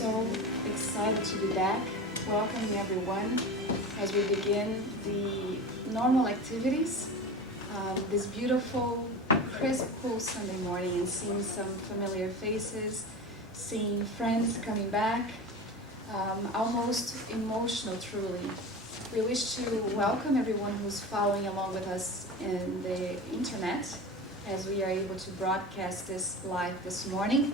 so excited to be back. Welcoming everyone as we begin the normal activities. This beautiful, crisp, cool Sunday morning, and seeing some familiar faces, seeing friends coming back. Almost emotional, truly. We wish to welcome everyone who's following along with us in the internet as we are able to broadcast this live this morning.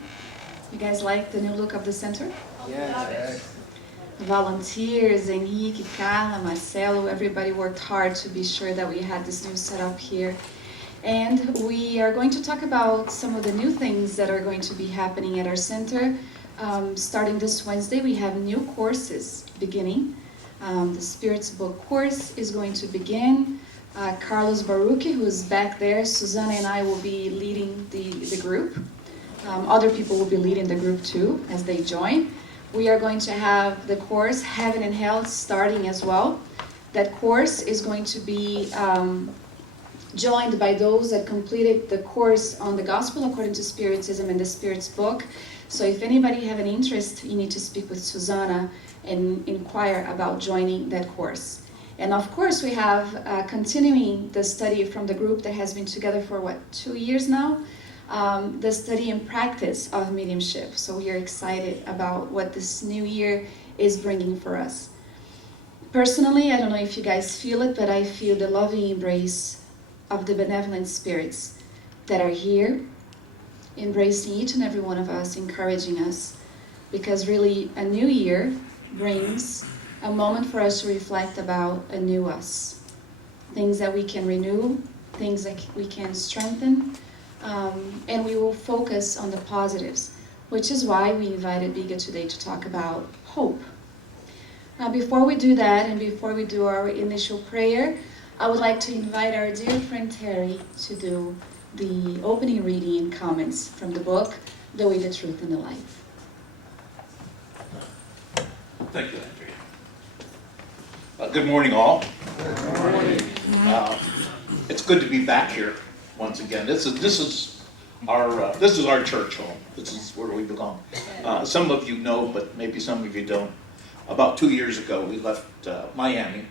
You guys like the new look of the center? Yes. Volunteers, Henrique, Carla, Marcelo, everybody worked hard to be sure that we had this new setup here. And we are going to talk about some of the new things that are going to be happening at our center. Starting this Wednesday, we have new courses beginning. The Spirits Book course is going to begin. Carlos Baruchi, who's back there, Susanna and I will be leading the group. Other people will be leading the group too as they join. We are going to have the course Heaven and Hell starting as well. That course is going to be joined by those that completed the course on the Gospel according to Spiritism and the Spirits Book. So if anybody have an interest, you need to speak with Susanna and inquire about joining that course. And of course, we have continuing the study from the group that has been together for 2 years now. The study and practice of mediumship. So we are excited about what this new year is bringing for us. Personally, I don't know if you guys feel it, but I feel the loving embrace of the benevolent spirits that are here, embracing each and every one of us, encouraging us, because really a new year brings a moment for us to reflect about a new us. Things that we can renew, things that we can strengthen, and we will focus on the positives, which is why we invited Biga today to talk about hope. Before we do that, and before we do our initial prayer, I would like to invite our dear friend Terry to do the opening reading and comments from the book, The Way, the Truth, and the Life. Thank you, Andrea. Good morning, all. Good morning. It's good to be back here once again. This is our church home. This is where we belong. Some of you know, but maybe some of you don't. About 2 years ago, we left Miami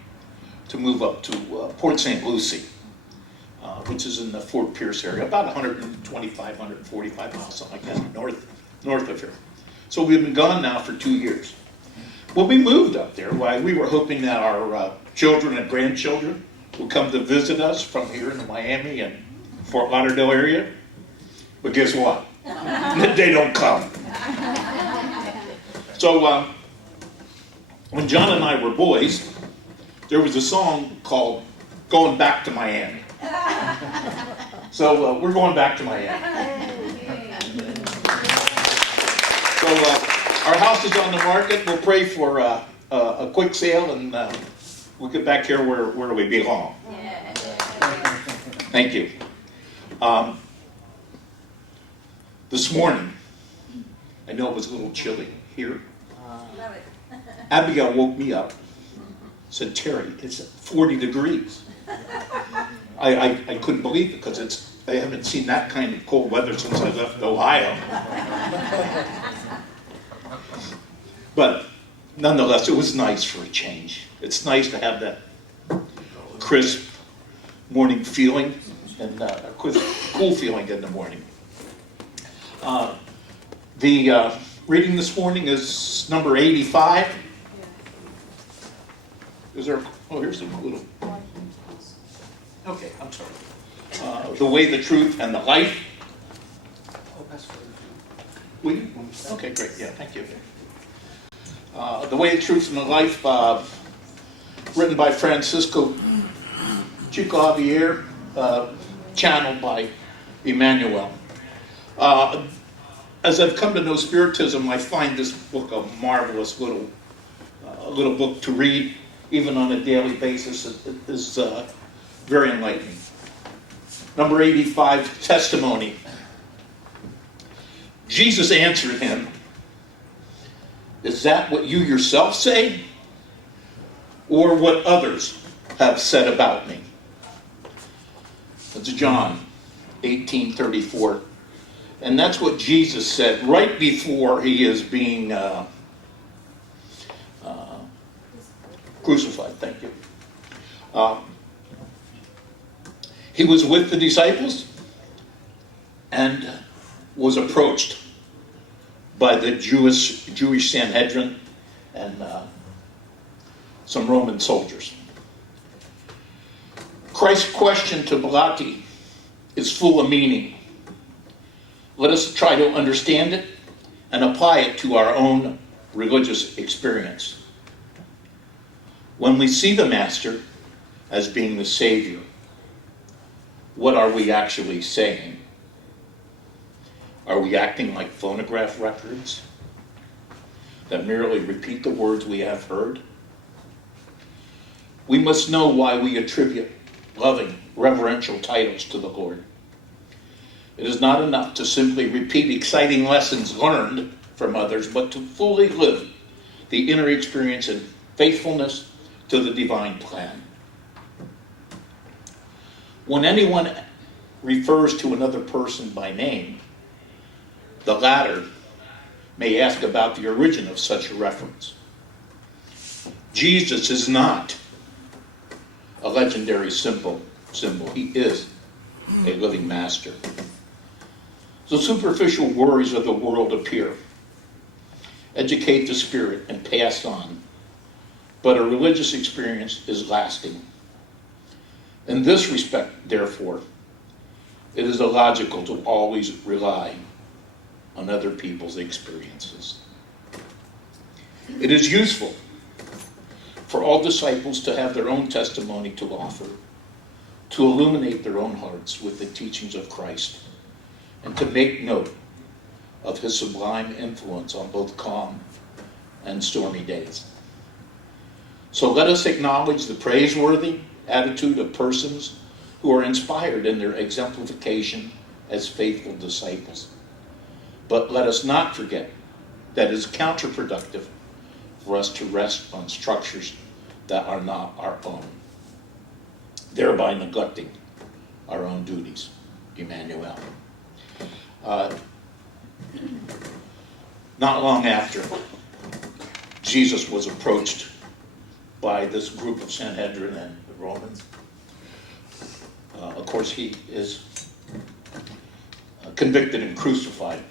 to move up to Port St. Lucie, which is in the Fort Pierce area, about 125, 145 miles, something like that, north of here. So we've been gone now for 2 years. When we moved up there, we were hoping that our children and grandchildren would come to visit us from here in the Miami and Fort Lauderdale area. But guess what? They don't come. So when John and I were boys, there was a song called Going Back to Miami. So we're going back to Miami. So our house is on the market. We'll pray for a quick sale, and we'll get back here where we belong. Thank you. This morning, I know it was a little chilly here. Abigail woke me up, said, "Terry, it's 40 degrees." I couldn't believe it because I haven't seen that kind of cold weather since I left Ohio. But nonetheless, it was nice for a change. It's nice to have that crisp morning feeling and a cool feeling in the morning. The reading this morning is number 85. Is there? Oh, here's a little. Okay, I'm sorry. The Way, the Truth, and the Life. Okay, great. Yeah, thank you. The Way, the Truth, and the Life, written by Francisco Chico Javier, channeled by Emmanuel. As I've come to know Spiritism, I find this book a marvelous little book to read, even on a daily basis. It is very enlightening. Number 85, Testimony. Jesus answered him, "Is that what you yourself say, or what others have said about me?" That's John 18:34. And that's what Jesus said right before he is being Crucified, thank you. He was with the disciples and was approached by the Jewish Sanhedrin and some Roman soldiers. Christ's question to Pilate is full of meaning. Let us try to understand it and apply it to our own religious experience. When we see the Master as being the Savior, what are we actually saying? Are we acting like phonograph records that merely repeat the words we have heard? We must know why we attribute loving, reverential titles to the Lord. It is not enough to simply repeat exciting lessons learned from others, but to fully live the inner experience and faithfulness to the divine plan. When anyone refers to another person by name, the latter may ask about the origin of such a reference. Jesus is not a legendary symbol. He is a living master. The superficial worries of the world appear, educate the spirit, and pass on. But a religious experience is lasting. In this respect, therefore, it is illogical to always rely on other people's experiences. It is useful for all disciples to have their own testimony to offer, to illuminate their own hearts with the teachings of Christ, and to make note of his sublime influence on both calm and stormy days. So let us acknowledge the praiseworthy attitude of persons who are inspired in their exemplification as faithful disciples. But let us not forget that it is counterproductive for us to rest on structures that are not our own, thereby neglecting our own duties. Emmanuel. Not long after, Jesus was approached by this group of Sanhedrin and the Romans. Of course, he is convicted and crucified.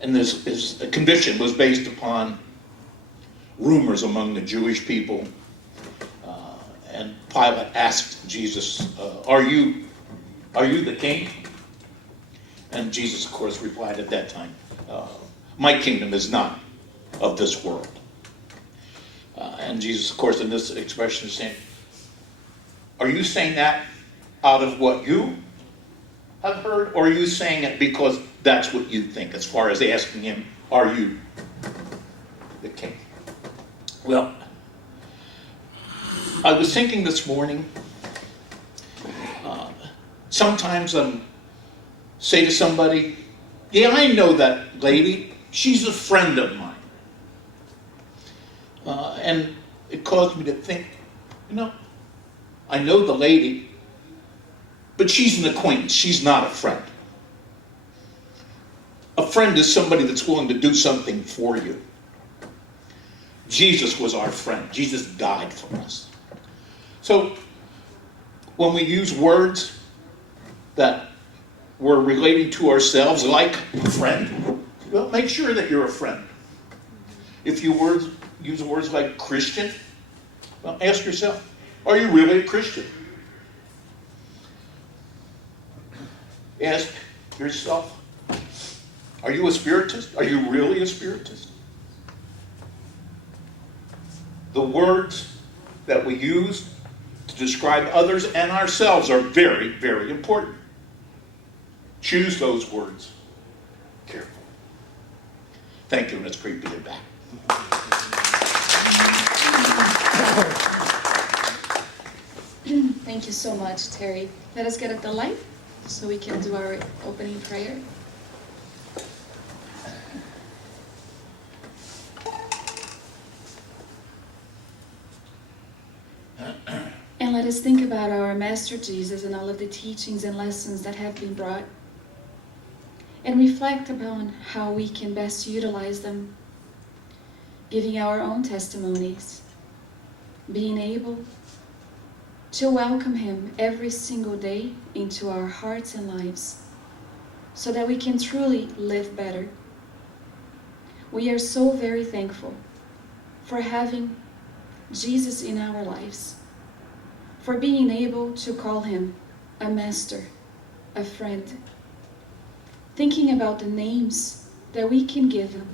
And his conviction was based upon rumors among the Jewish people. And Pilate asked Jesus, are you the king? And Jesus, of course, replied at that time, my kingdom is not of this world. And Jesus, of course, in this expression is saying, are you saying that out of what you have heard, or are you saying it because that's what you think, as far as asking him, are you the king? Well, I was thinking this morning, sometimes I say to somebody, yeah, I know that lady, she's a friend of mine. And it caused me to think, I know the lady, but she's an acquaintance, she's not a friend. A friend is somebody that's willing to do something for you. Jesus was our friend. Jesus died for us. So, when we use words that we're relating to ourselves, like a friend, well, make sure that you're a friend. If you use words like Christian, well, ask yourself, are you really a Christian? Ask yourself, are you a spiritist? Are you really a spiritist? The words that we use to describe others and ourselves are very, very important. Choose those words carefully. Thank you, and it's great to be back. Thank you so much, Terry. Let us get at the light so we can do our opening prayer. And let us think about our Master Jesus and all of the teachings and lessons that have been brought, and reflect upon how we can best utilize them. giving our own testimonies, being able to welcome Him every single day into our hearts and lives so that we can truly live better. We are so very thankful for having Jesus in our lives, for being able to call Him a master, a friend, thinking about the names that we can give Him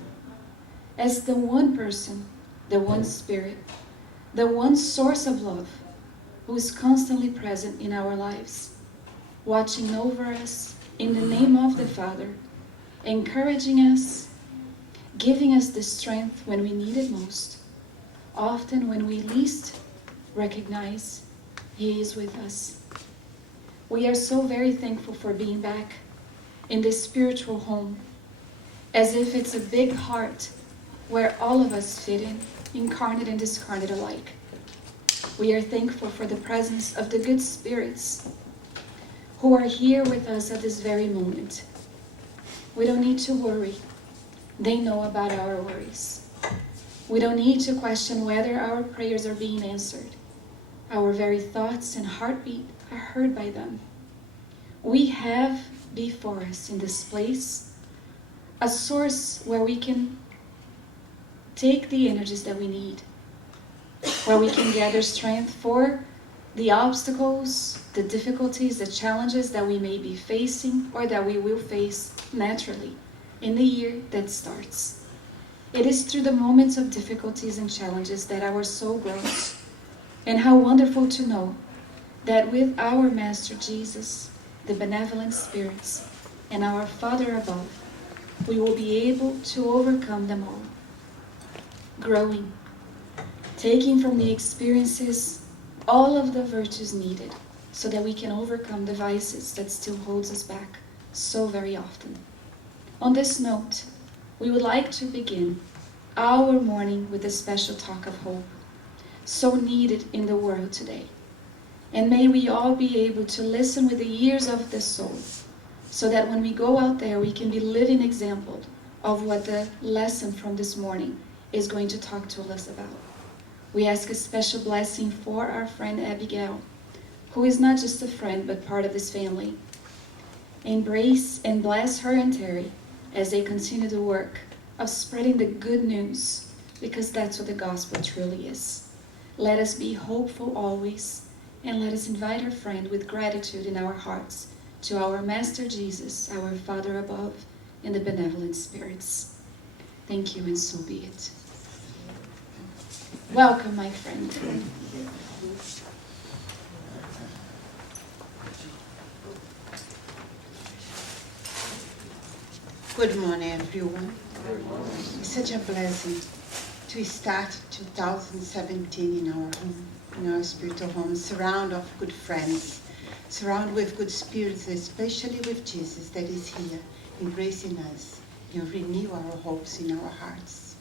as the one person, the one Spirit, the one source of love who is constantly present in our lives, watching over us in the name of the Father, encouraging us, giving us the strength when we need it most, often when we least recognize He is with us. We are so very thankful for being back in this spiritual home, as if it's a big heart where all of us fit in, incarnate and discarnate alike. We are thankful for the presence of the good spirits who are here with us at this very moment. We don't need to worry. They know about our worries. We don't need to question whether our prayers are being answered. Our very thoughts and heartbeat are heard by them. We have before us in this place a source where we can take the energies that we need, where we can gather strength for the obstacles, the difficulties, the challenges that we may be facing or that we will face naturally in the year that starts. It is through the moments of difficulties and challenges that our soul grows. And how wonderful to know that with our Master Jesus, the benevolent spirits, and our Father above, we will be able to overcome them all. Growing, taking from the experiences all of the virtues needed so that we can overcome the vices that still holds us back so very often. On this note, we would like to begin our morning with a special talk of hope, so needed in the world today. And may we all be able to listen with the ears of the soul, so that when we go out there, we can be living example of what the lesson from this morning is going to talk to us about. We ask a special blessing for our friend Abigail, who is not just a friend, but part of this family. Embrace and bless her and Terry as they continue the work of spreading the good news, because that's what the gospel truly is. Let us be hopeful always, and let us invite our friend with gratitude in our hearts to our Master Jesus, our Father above, and the benevolent spirits. Thank you, and so be it. Welcome, my friend. Good morning, everyone. It's such a blessing to start 2017 in our home, in our spiritual home, surrounded of good friends, surrounded with good spirits, especially with Jesus that is here, embracing us and renew our hopes in our hearts.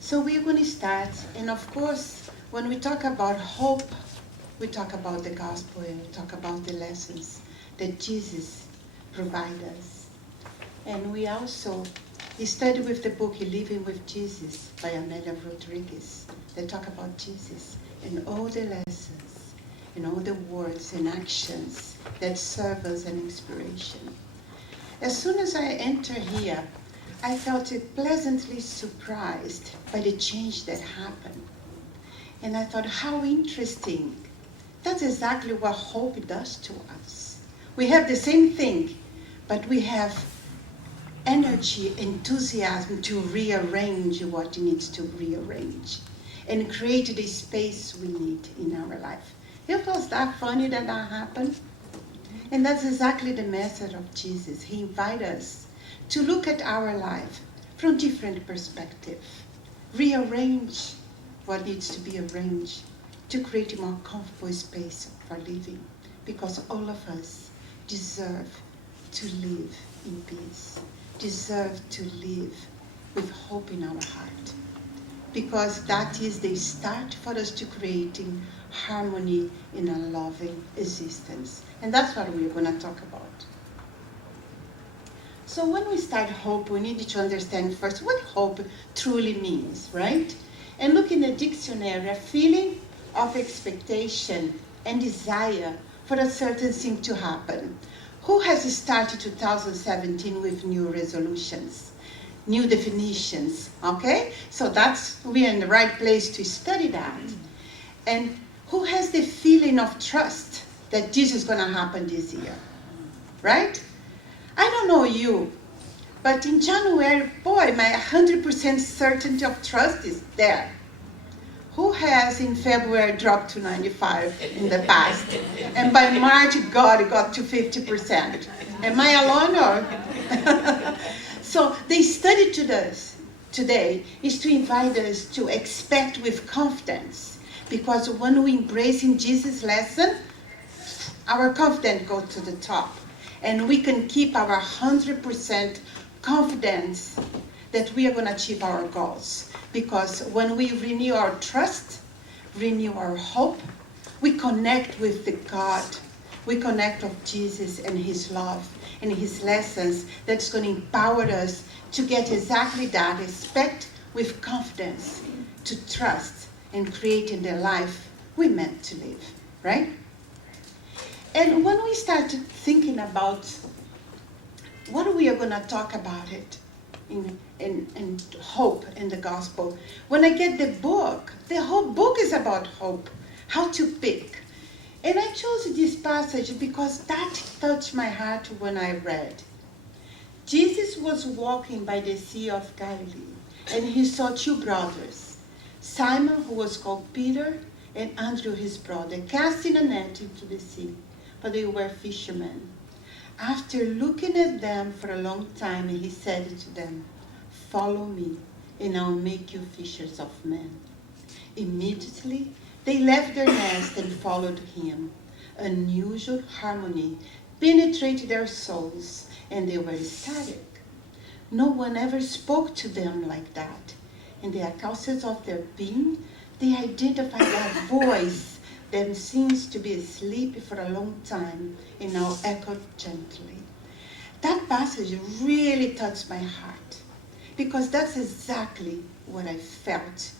So we're going to start, and of course, when we talk about hope, we talk about the gospel and we talk about the lessons that Jesus provides us. And we also study with the book Living with Jesus by Amelia Rodriguez that talk about Jesus and all the lessons and all the words and actions that serve as an inspiration. As soon as I entered here, I felt pleasantly surprised by the change that happened. And I thought, how interesting. That's exactly what hope does to us. We have the same thing, but we have energy, enthusiasm to rearrange what needs to rearrange and create the space we need in our life. It was that funny that happened. And that's exactly the message of Jesus. He invites us to look at our life from different perspectives, rearrange what needs to be arranged to create a more comfortable space for living, because all of us deserve to live in peace, deserve to live with hope in our heart, because that is the start for us to creating harmony in a loving existence. And that's what we're going to talk about. So when we start hope, we need to understand first what hope truly means, right? And look in the dictionary, a feeling of expectation and desire for a certain thing to happen. Who has started 2017 with new resolutions, new definitions, okay? So we're in the right place to study that. And who has the feeling of trust that this is gonna happen this year, right? I don't know you, but in January, boy, my 100% certainty of trust is there. Who has in February dropped to 95 in the past? And by March, God, it got to 50%. Am I alone or? So they study to us today is to invite us to expect with confidence. Because when we embrace in Jesus' lesson, our confidence goes to the top. And we can keep our 100% confidence that we are going to achieve our goals. Because when we renew our trust, renew our hope, we connect with the God. We connect with Jesus and his love and his lessons that's going to empower us to get exactly that, expect with confidence, to trust and create in the life we meant to live, right? And when we start thinking about what we are going to talk about it in hope in the gospel, when I get the book, the whole book is about hope, how to pick. And I chose this passage because that touched my heart when I read. Jesus was walking by the Sea of Galilee, and he saw two brothers, Simon, who was called Peter, and Andrew, his brother, casting a net into the sea, but they were fishermen. After looking at them for a long time, he said to them, "Follow me, and I'll make you fishers of men." Immediately, they left their nest and followed him. Unusual harmony penetrated their souls, and they were ecstatic. No one ever spoke to them like that. In the accountants of their being, they identified that voice that seems to be asleep for a long time and now echoed gently. That passage really touched my heart because that's exactly what I felt.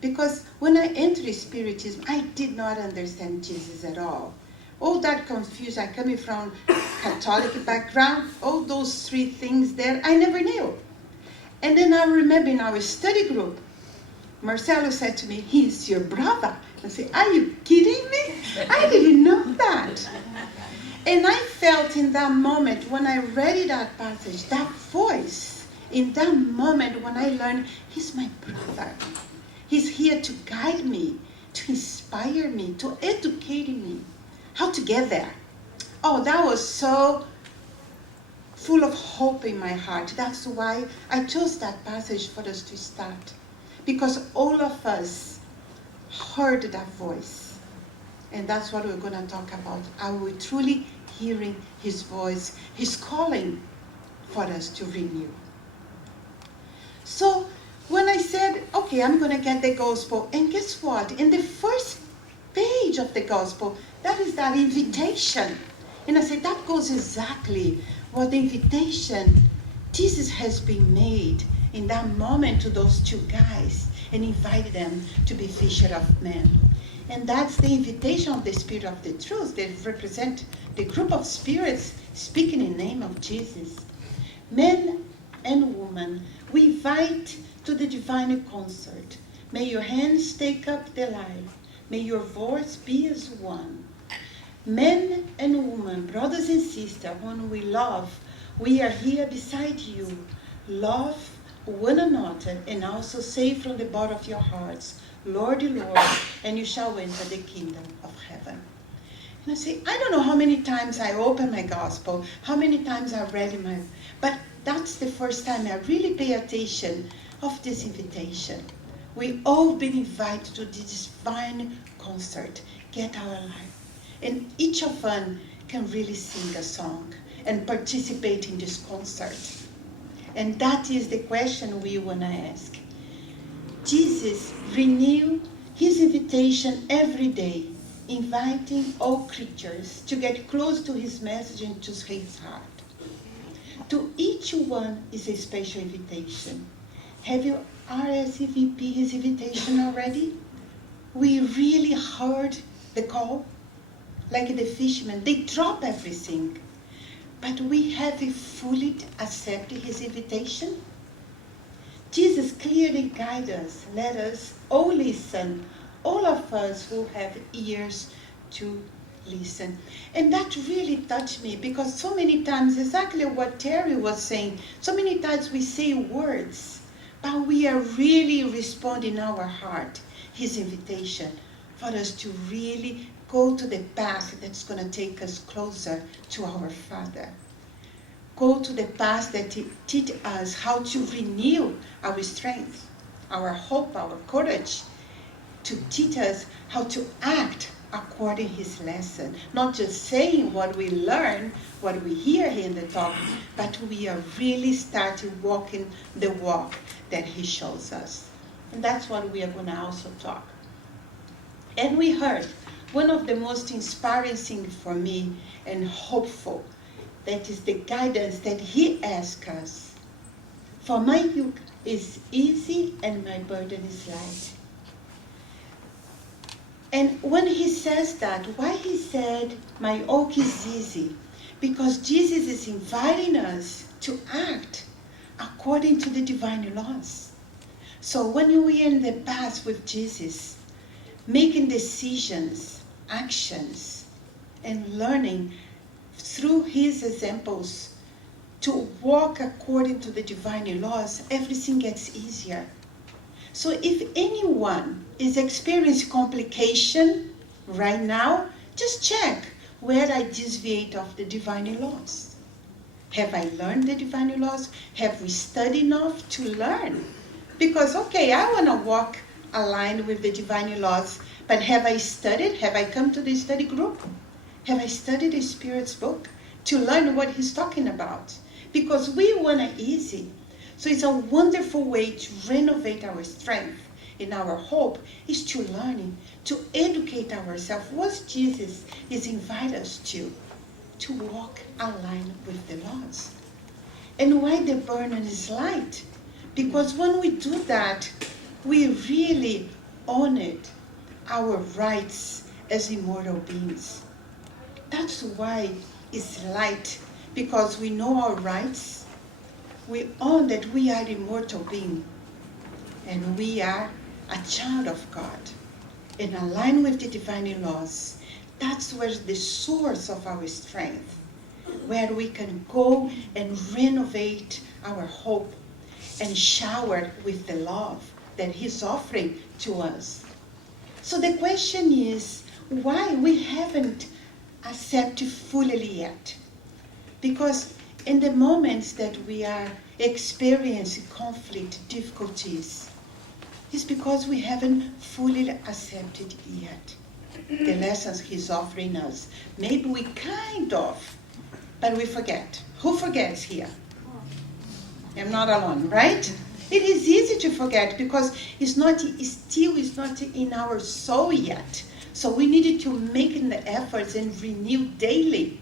Because when I entered Spiritism, I did not understand Jesus at all. All that confused, I coming from Catholic background, all those three things there, I never knew. And then I remember in our study group, Marcelo said to me, "He's your brother." I said, "Are you kidding me? I didn't know that." And I felt in that moment when I read that passage, that voice, in that moment when I learned, he's my brother. He's here to guide me, to inspire me, to educate me, how to get there. Oh, that was so full of hope in my heart. That's why I chose that passage for us to start. Because all of us heard that voice. And that's what we're going to talk about. Are we truly hearing his voice, his calling for us to renew? So when I said, okay, I'm going to get the gospel, and guess what? In the first page of the gospel, that is that invitation. And I said, that goes exactly what the invitation Jesus has been made in that moment to those two guys and invited them to be fisher of men. And that's the invitation of the Spirit of the Truth. They represent the group of spirits speaking in the name of Jesus. Men and women, we invite to the divine concert. May your hands take up the lyre. May your voice be as one. Men and women, brothers and sisters, whom we love, we are here beside you. Love one another and also say from the bottom of your hearts, Lord, Lord, and you shall enter the kingdom of heaven. And I say, I don't know how many times I open my gospel, how many times I read my, but that's the first time I really pay attention of this invitation. We all been invited to this divine concert, Get Our Life. And each of us can really sing a song and participate in this concert. And that is the question we want to ask. Jesus renewed his invitation every day, inviting all creatures to get close to his message and to his heart. To each one is a special invitation. Have you RSVP his invitation already? We really heard the call? Like the fishermen, they drop everything. But we have fully accepted his invitation? Jesus clearly guides us. Let us all listen, all of us who have ears to listen. And that really touched me, because so many times, exactly what Terry was saying, so many times we say words, but we are really responding in our heart, his invitation, for us to really go to the path that's going to take us closer to our Father. Go to the path that teach us how to renew our strength, our hope, our courage, to teach us how to act according to his lesson. Not just saying what we learn, what we hear in the talk, but we are really starting walking the walk that he shows us. And that's what we are going to also talk. And we heard one of the most inspiring things for me and hopeful, that is the guidance that he asks us. For my yoke is easy and my burden is light. And when he says that, why he said my yoke is easy? Because Jesus is inviting us to act according to the divine laws. So when we are in the path with Jesus, making decisions, actions, and learning through his examples to walk according to the divine laws, everything gets easier. So if anyone is experiencing complication right now, just check where I deviate of the divine laws. Have I learned the divine laws? Have we studied enough to learn? Because, okay, I want to walk aligned with the divine laws, but have I studied? Have I come to the study group? Have I studied the Spirit's book to learn what he's talking about? Because we want it easy. So it's a wonderful way to renovate our strength and our hope is to learning, to educate ourselves. What Jesus is inviting us to walk aligned with the laws. And why the burden is light? Because when we do that, we really honor our rights as immortal beings. That's why it's light, because we know our rights. We own that we are immortal beings, and we are a child of God, and aligned with the divine laws. That's where the source of our strength, where we can go and renovate our hope and shower with the love that he's offering to us. So the question is, why we haven't accepted fully yet? Because in the moments that we are experiencing conflict, difficulties, it's because we haven't fully accepted yet the lessons he's offering us. Maybe we kind of, but we forget. Who forgets here? I'm not alone, right? It is easy to forget because it's not in our soul yet. So we needed to make the efforts and renew daily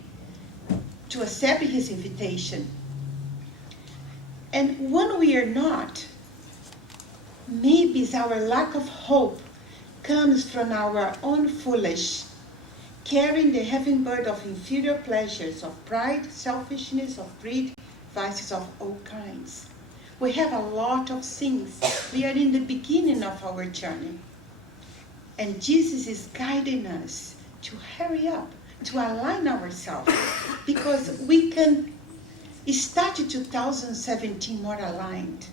to accept his invitation. And when we are not, maybe it's our lack of hope comes from our own foolish, carrying the heavy burden of inferior pleasures, of pride, selfishness, of greed, vices of all kinds. We have a lot of things. We are in the beginning of our journey. And Jesus is guiding us to hurry up, to align ourselves, because we can start 2017 more aligned,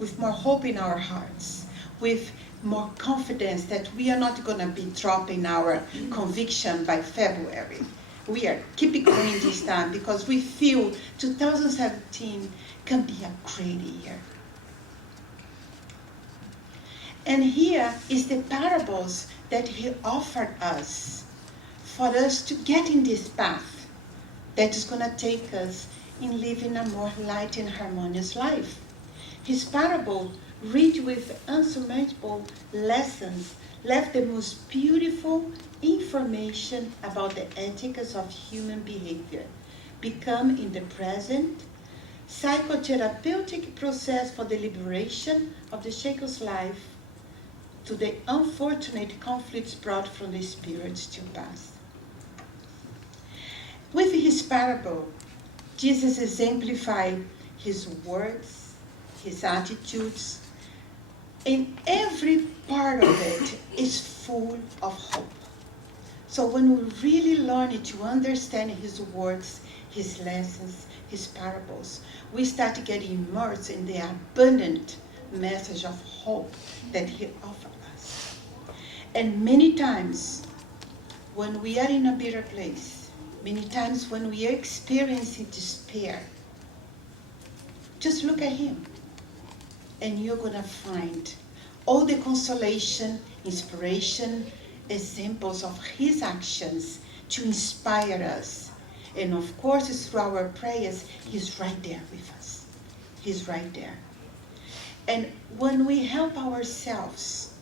with more hope in our hearts, with more confidence that we are not going to be dropping our conviction by February. We are keeping going this time because we feel 2017 can be a great year. And here is the parables that he offered us for us to get in this path that is going to take us in living a more light and harmonious life. His parable, rich with unsurmountable lessons, left the most beautiful information about the ethics of human behavior, become in the present psychotherapeutic process for the liberation of the shaker's life to the unfortunate conflicts brought from the spiritual past. With his parable, Jesus exemplified his words, his attitudes, and every part of it is full of hope. So when we really learn to understand his words, his lessons, his parables, we start to get immersed in the abundant message of hope that he offers us. And many times when we are in a bitter place, many times when we are experiencing despair, just look at him and you're going to find all the consolation, inspiration, examples of his actions to inspire us. And of course, through our prayers, he's right there with us. He's right there. And when we help ourselves,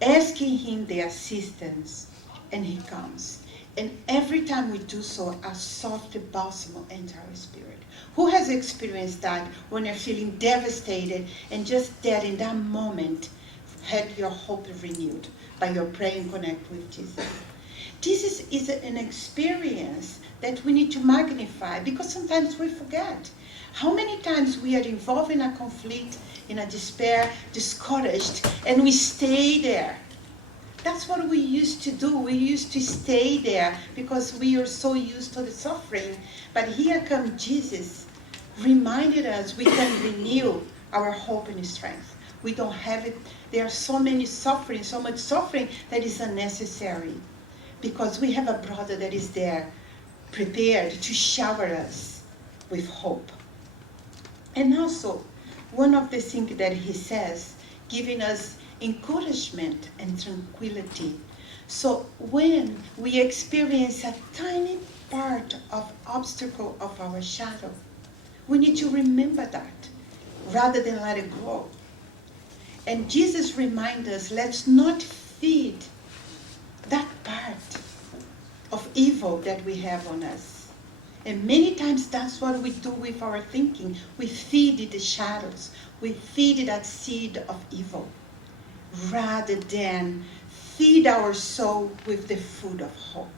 asking him the assistance, and he comes. And every time we do so, a soft balsam enters our spirit. Who has experienced that when you're feeling devastated and just there in that moment, had your hope renewed by your praying connect with Jesus? This is an experience that we need to magnify, because sometimes we forget. How many times we are involved in a conflict, in a despair, discouraged, and we stay there. That's what we used to do. We used to stay there because we are so used to the suffering. But here comes Jesus, reminded us we can renew our hope and strength. We don't have it. There are so many suffering, so much suffering that is unnecessary, because we have a brother that is there, prepared to shower us with hope. And also, one of the things that he says, giving us encouragement and tranquility. So when we experience a tiny part of obstacle of our shadow, we need to remember that rather than let it go. And Jesus reminds us, let's not feed that part of evil that we have on us. And many times that's what we do with our thinking. We feed the shadows. We feed that seed of evil, rather than feed our soul with the food of hope.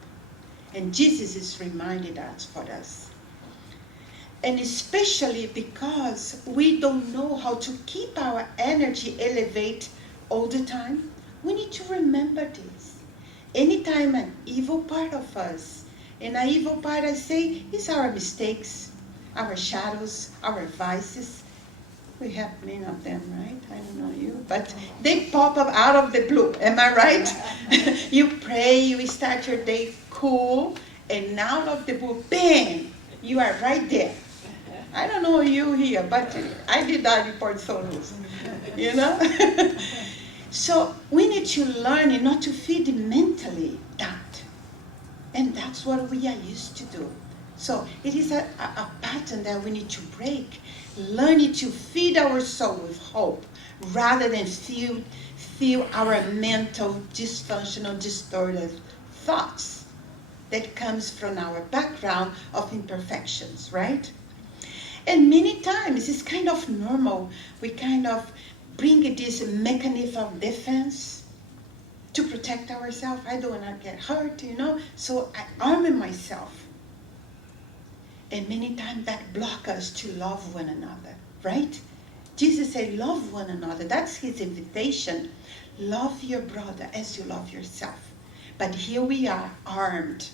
And Jesus is reminding us for us. And especially because we don't know how to keep our energy elevated all the time, we need to remember this. Anytime an evil part of us, and an evil part, I say, is our mistakes, our shadows, our vices. We have many of them, right? I don't know you, but they pop up out of the blue. Am I right? You pray, you start your day cool, and out of the blue, bang, you are right there. I don't know you here, but I did that before Solus, you know? So we need to learn not to feed mentally that. And that's what we are used to do. So it is a pattern that we need to break. Learning to feed our soul with hope rather than feel our mental dysfunctional, distorted thoughts that comes from our background of imperfections, right? And many times it's kind of normal. We kind of bring this mechanism of defense to protect ourselves. I don't want to get hurt, so I arm myself. And many times that blocks us to love one another, right? Jesus said, love one another. That's his invitation. Love your brother as you love yourself. But here we are, armed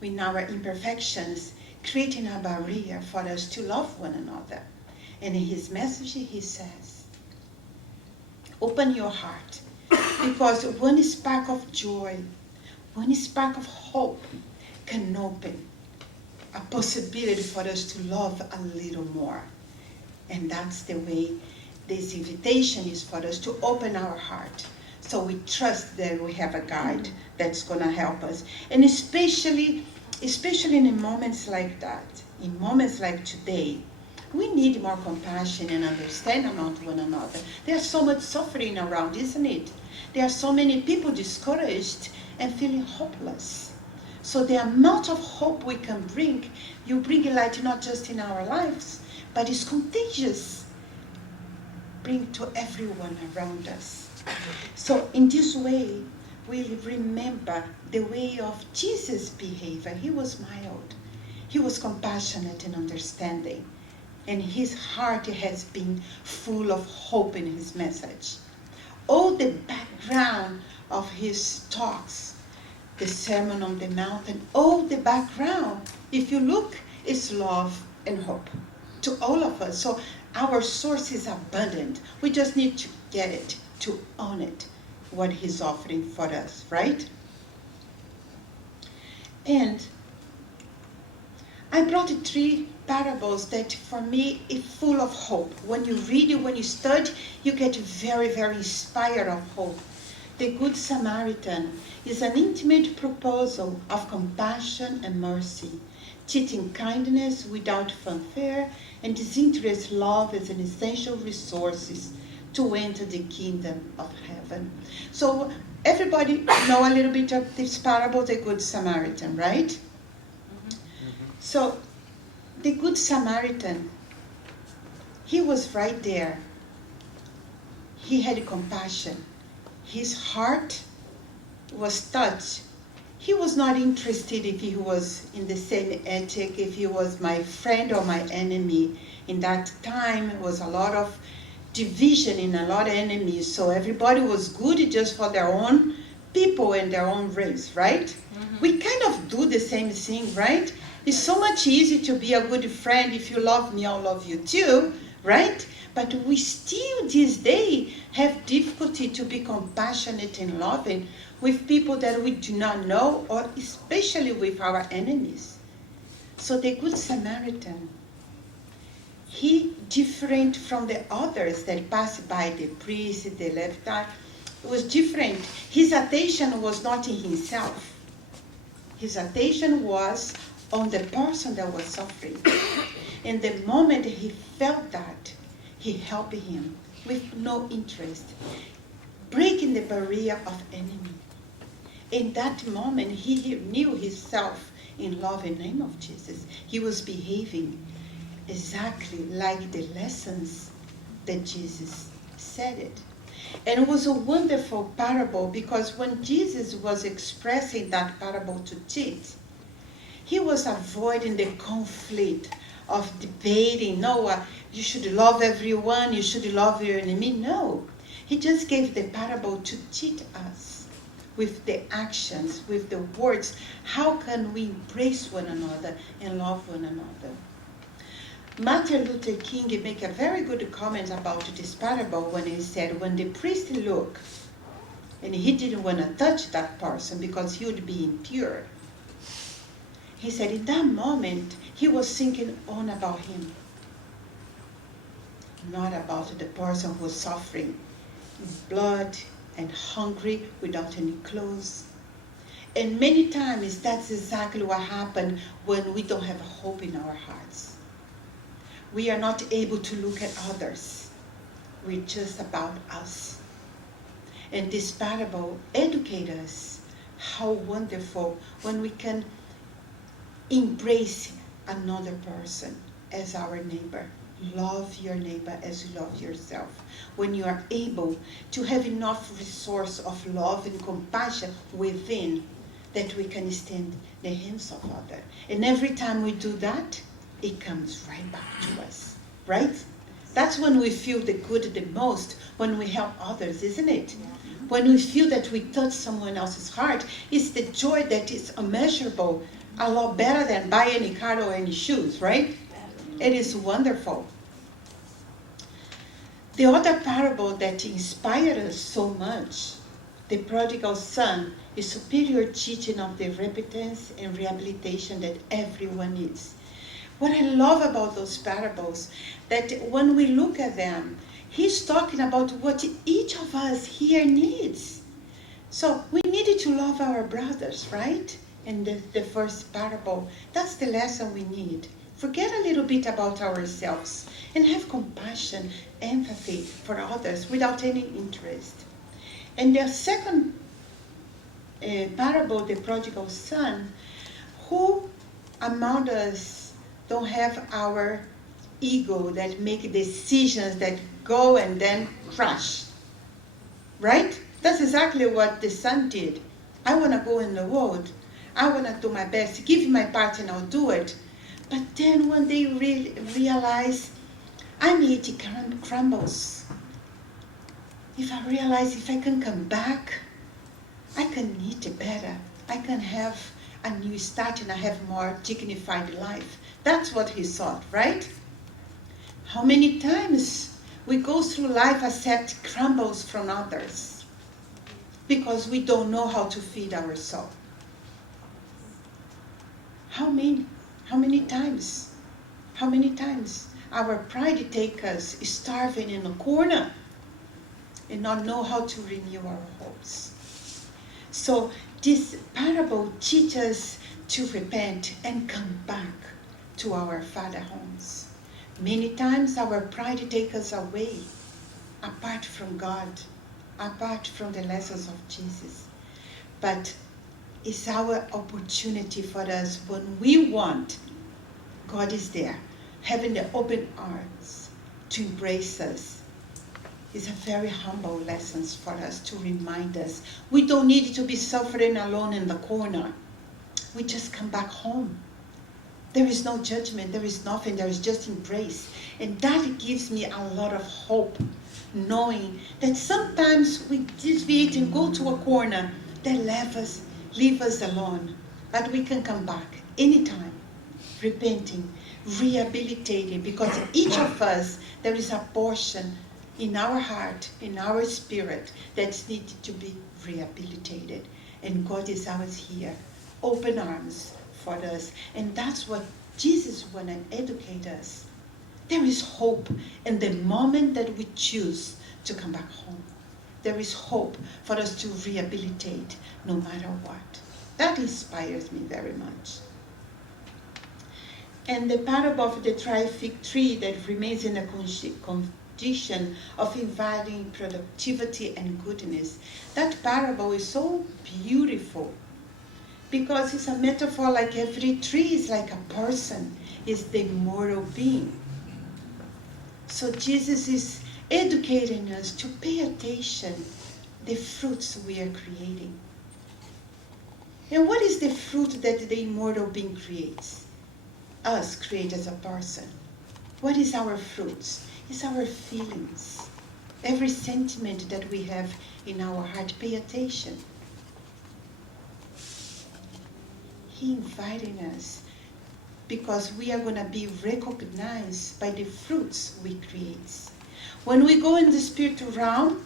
with our imperfections, creating a barrier for us to love one another. And in his message, he says, open your heart. Because one spark of joy, one spark of hope can open a possibility for us to love a little more. And that's the way this invitation is for us to open our heart. So we trust that we have a guide that's going to help us. And especially in moments like that, in moments like today, we need more compassion and understanding about one another. There's so much suffering around, isn't it? There are so many people discouraged and feeling hopeless. So the amount of hope we can bring, you bring light not just in our lives, but it's contagious. Bring to everyone around us. So in this way, we remember the way of Jesus' behavior. He was mild. He was compassionate and understanding. And his heart has been full of hope in his message. All the background of his talks, the Sermon on the Mountain, all the background, if you look, is love and hope to all of us. So our source is abundant. We just need to get it, to own it, what he's offering for us, right? And I brought 3 parables that for me is full of hope. When you read it, when you study, you get very, very inspired of hope. The Good Samaritan is an intimate proposal of compassion and mercy, teaching kindness without fanfare and disinterested love as an essential resources to enter the kingdom of heaven. So everybody know a little bit of this parable, the Good Samaritan, right? So the Good Samaritan, he was right there. He had compassion. His heart was touched. He was not interested if he was in the same ethic, if he was my friend or my enemy. In that time, it was a lot of division and a lot of enemies. So everybody was good just for their own people and their own race, right? Mm-hmm. We kind of do the same thing, right? It's so much easier to be a good friend. If you love me, I'll love you too, right? But we still, this day, have difficulty to be compassionate and loving with people that we do not know, or especially with our enemies. So the Good Samaritan, he different from the others that passed by, the priest, the Levite, was different. His attention was not in himself. His attention was on the person that was suffering. And the moment he felt that, he helped him with no interest, breaking the barrier of enemy. In that moment, he knew himself in love and name of Jesus. He was behaving exactly like the lessons that Jesus said it. And it was a wonderful parable because when Jesus was expressing that parable to teach, he was avoiding the conflict of debating. No, you should love everyone, you should love your enemy. No, he just gave the parable to teach us with the actions, with the words, how can we embrace one another and love one another. Martin Luther King made a very good comment about this parable when he said, when the priest looked, and he didn't want to touch that person because he would be impure. He said in that moment, he was thinking on about him, not about the person who was suffering blood and hungry without any clothes. And many times, that's exactly what happens when we don't have hope in our hearts. We are not able to look at others. We're just about us. And this parable educates us how wonderful when we can embrace another person as our neighbor. Love your neighbor as you love yourself. When you are able to have enough resource of love and compassion within, that we can extend the hands of others. And every time we do that, it comes right back to us, right? That's when we feel the good the most, when we help others, isn't it? Yeah. When we feel that we touch someone else's heart, it's the joy that is immeasurable, a lot better than buy any car or any shoes, right? It is wonderful. The other parable that inspired us so much, the prodigal son, is superior teaching of the repentance and rehabilitation that everyone needs. What I love about those parables, that when we look at them, he's talking about what each of us here needs. So we needed to love our brothers, right? In the first parable, that's the lesson we need. Forget a little bit about ourselves and have compassion, empathy for others without any interest. And the second parable, the prodigal son, Who among us don't have our ego that make decisions that go and then crash? Right? That's exactly what the son did. I want to go in the world. I want to do my best. Give my part and I'll do it. But then when they realize, I'm eating crumbles. If I realize if I can come back, I can eat it better. I can have a new start and I have more dignified life. That's what he thought, right? How many times we go through life accept crumbles from others because we don't know how to feed our soul? How many times? How many times our pride takes us starving in a corner and not know how to renew our hopes? So this parable teaches us to repent and come back to our Father homes. Many times our pride takes us away, apart from God, apart from the lessons of Jesus. But it's our opportunity for us when we want, God is there, having the open arms to embrace us. It's a very humble lesson for us to remind us. We don't need to be suffering alone in the corner. We just come back home. There is no judgment, there is nothing, there is just embrace. And that gives me a lot of hope, knowing that sometimes we deviate and go to a corner that leave us alone. But we can come back anytime, repenting, rehabilitating, because each of us, there is a portion in our heart, in our spirit, that needs to be rehabilitated. And God is always here, open arms for us. And that's what Jesus wants to educate us. There is hope in the moment that we choose to come back home. There is hope for us to rehabilitate no matter what. That inspires me very much. And the parable of the dry fig tree that remains in a condition of inviting productivity and goodness. That parable is so beautiful because it's a metaphor like every tree is like a person, is the mortal being. So Jesus is educating us to pay attention the fruits we are creating. And what is the fruit that the immortal being creates? Us create as a person. What is our fruits? It's our feelings. Every sentiment that we have in our heart, pay attention. He inviting us because we are going to be recognized by the fruits we create. When we go in the spiritual realm,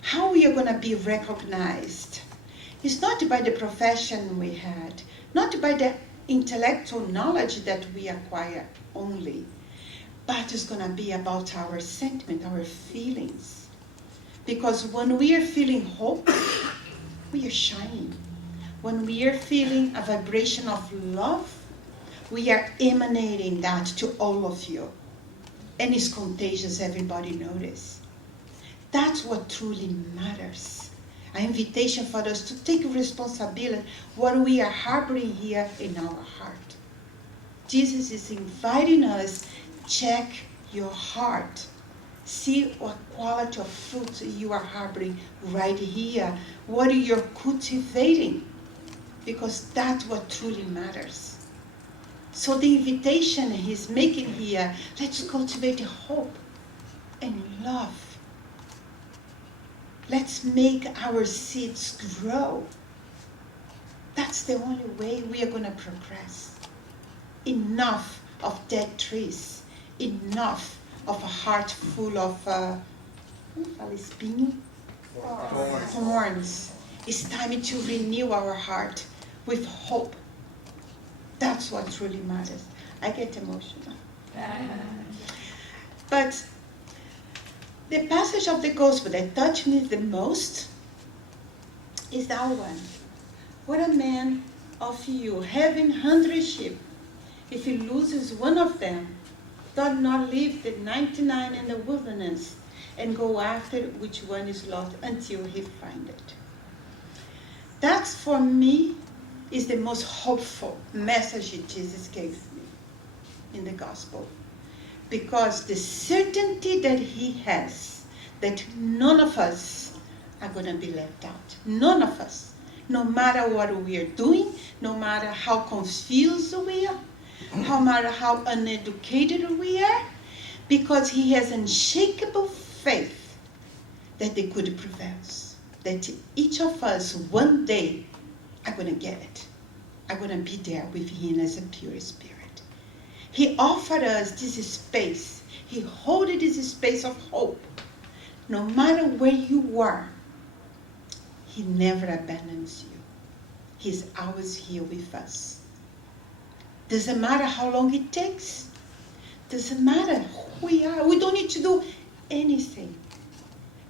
how we are going to be recognized? It's not by the profession we had, not by the intellectual knowledge that we acquire only, but it's going to be about our sentiment, our feelings. Because when we are feeling hope, we are shining. When we are feeling a vibration of love, we are emanating that to all of you. And it's contagious, everybody notice. That's what truly matters. An invitation for us to take responsibility what we are harboring here in our heart. Jesus is inviting us, check your heart. See what quality of fruit you are harboring right here. What are you cultivating? Because that's what truly matters. So the invitation he's making here, let's cultivate hope and love. Let's make our seeds grow. That's the only way we are going to progress. Enough of dead trees. Enough of a heart full of thorns. It's time to renew our heart with hope. That's what truly matters. I get emotional. But the passage of the gospel that touched me the most is that one. What a man of you, having 100 sheep, if he loses one of them, does not leave the 99 in the wilderness and go after which one is lost until he find it. That's for me is the most hopeful message Jesus gave me in the gospel. Because the certainty that he has, that none of us are going to be left out. None of us. No matter what we are doing, no matter how confused we are, no matter how uneducated we are, because he has unshakable faith that they could prevail. That each of us one day are going to get it. Are going to be there with him as a pure spirit. He offered us this space. He holds this space of hope. No matter where you are, he never abandons you. He's always here with us. Doesn't matter how long it takes. Doesn't matter who we are. We don't need to do anything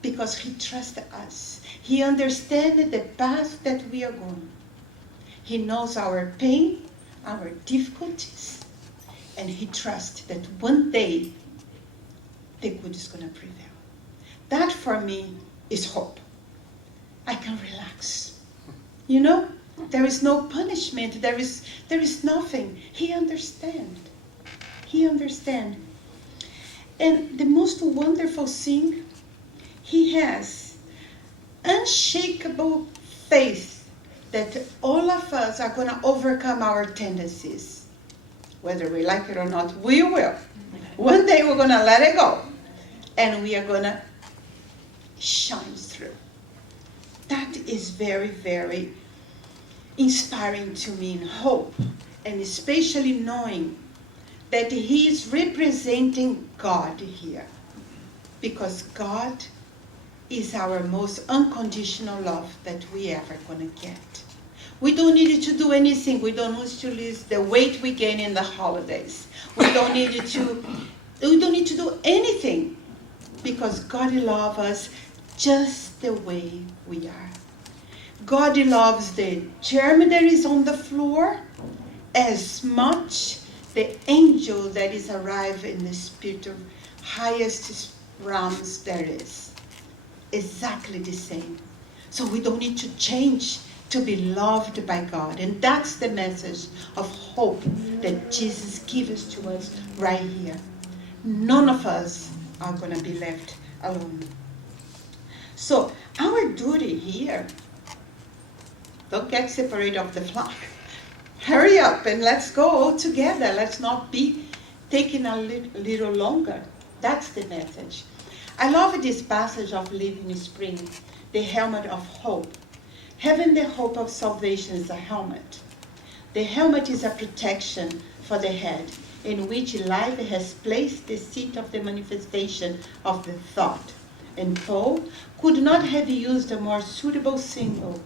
because he trusts us. He understands the path that we are going. He knows our pain, our difficulties, and he trusts that one day the good is going to prevail. That for me is hope. I can relax. You know, there is no punishment. There is nothing. He understands. He understands. And the most wonderful thing, he has unshakable faith that all of us are going to overcome our tendencies. Whether we like it or not, we will. One day we're going to let it go. And we are going to shine through. That is very, very inspiring to me in hope. And especially knowing that he is representing God here. Because God is our most unconditional love that we ever going to get. We don't need to do anything. We don't need to lose the weight we gain in the holidays. We don't need to do anything because God loves us just the way we are. God loves the germ that is on the floor as much the angel that is arrived in the spirit of highest realms there is. Exactly the same. So we don't need to change to be loved by God. And that's the message of hope that Jesus gives to us right here. None of us are going to be left alone. So our duty here, don't get separated of the flock. Hurry up and let's go all together. Let's not be taking a little longer. That's the message. I love this passage of Living Spring, the helmet of hope. Having the hope of salvation is a helmet. The helmet is a protection for the head, in which life has placed the seat of the manifestation of the thought. And Paul could not have used a more suitable symbol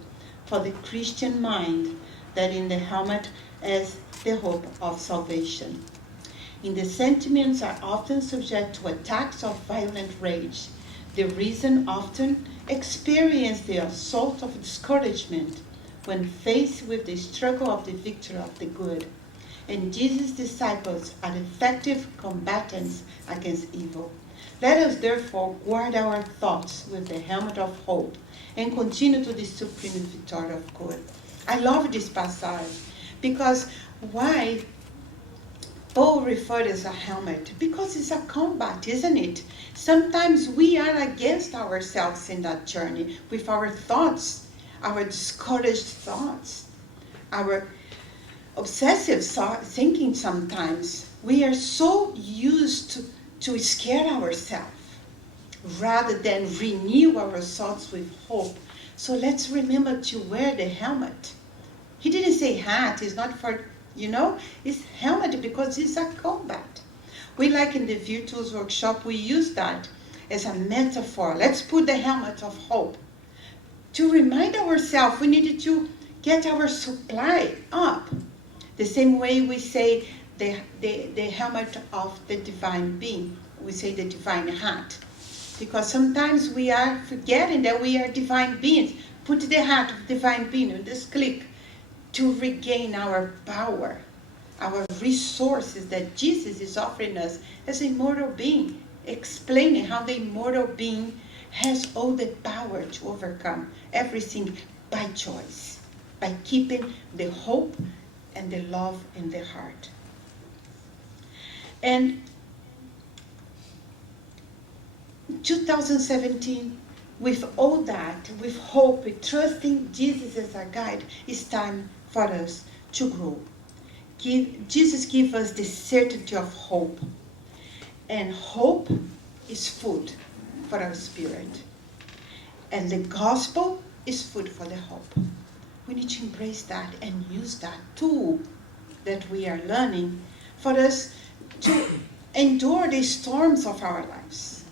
for the Christian mind than in the helmet as the hope of salvation. In the sentiments are often subject to attacks of violent rage. The reason often experience the assault of discouragement when faced with the struggle of the victory of the good. And Jesus' disciples are effective combatants against evil. Let us therefore guard our thoughts with the helmet of hope and continue to the supreme victory of good. I love this passage because why Paul referred as a helmet? Because it's a combat, isn't it? Sometimes we are against ourselves in that journey with our thoughts, our discouraged thoughts, our obsessive thinking sometimes. We are so used to scare ourselves rather than renew our thoughts with hope. So let's remember to wear the helmet. He didn't say hat, it's not for, it's helmet because it's a combat. We like in the Virtuous workshop, we use that as a metaphor. Let's put the helmet of hope. To remind ourselves we needed to get our supply up. The same way we say the helmet of the divine being. We say the divine hat. Because sometimes we are forgetting that we are divine beings. Put the hat of divine being on this click to regain our power, our resources that Jesus is offering us as a immortal being, explaining how the immortal being has all the power to overcome everything by choice. by keeping the hope and the love in the heart. And 2017, with all that, with hope, with trusting Jesus as our guide, it's time for us to grow. Jesus gives us the certainty of hope. And hope is food for our spirit. And the gospel is food for the hope. We need to embrace that and use that tool that we are learning for us to endure the storms of our lives.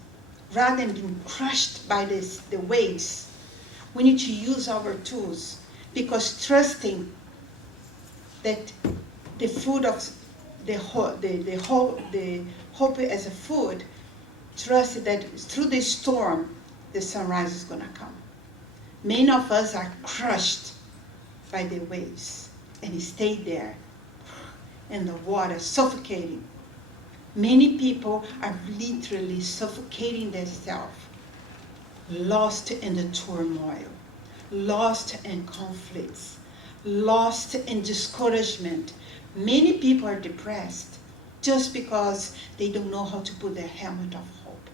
Rather than being crushed by the waves, we need to use our tools, because trusting that the food of the hope as a food, trust that through the storm, the sunrise is going to come. Many of us are crushed by the waves and stay there in the water, suffocating. Many people are literally suffocating themselves, lost in the turmoil, lost in conflicts, lost in discouragement. Many people are depressed just because they don't know how to put their helmet of hope.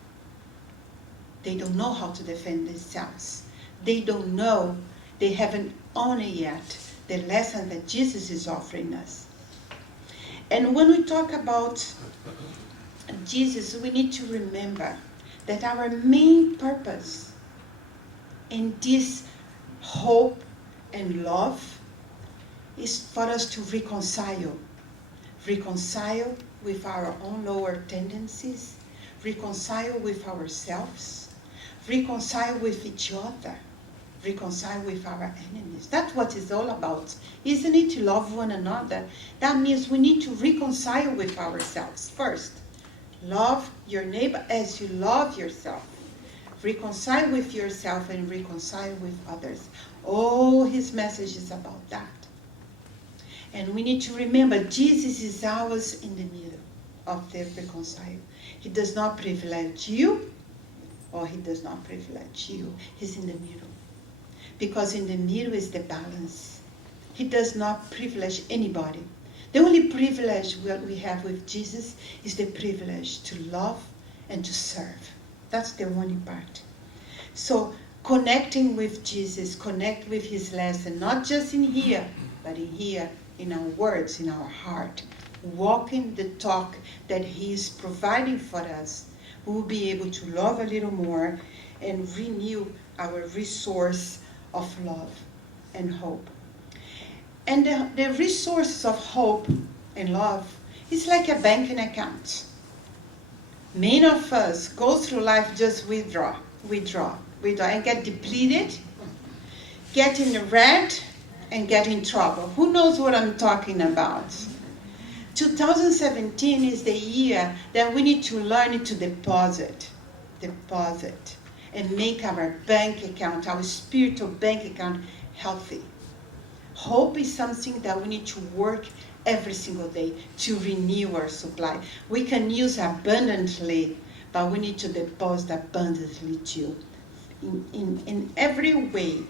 They don't know how to defend themselves. They don't know, they haven't honored yet the lesson that Jesus is offering us. And when we talk about Jesus, we need to remember that our main purpose in this hope and love is for us to reconcile with our own lower tendencies, reconcile with ourselves, reconcile with each other, reconcile with our enemies. That's what it's all about. Isn't it, to love one another? That means we need to reconcile with ourselves first. Love your neighbor as you love yourself. Reconcile with yourself and reconcile with others. Oh, his message is about that. And we need to remember, Jesus is ours in the middle of the reconcile. He does not privilege you, or he does not privilege you. He's in the middle. Because in the middle is the balance. He does not privilege anybody. The only privilege that we have with Jesus is the privilege to love and to serve. That's the only part. So connecting with Jesus, connect with his lesson, not just in here, but in here, in our words, in our heart. Walking the talk that he is providing for us, we will be able to love a little more and renew our resource of love and hope. And the resources of hope and love is like a banking account. Many of us go through life just withdraw, and get depleted, get in the red, and get in trouble. Who knows what I'm talking about? 2017 is the year that we need to learn to deposit, and make our bank account, our spiritual bank account, healthy. Hope is something that we need to work every single day to renew our supply. We can use abundantly, but we need to deposit abundantly too. In every way.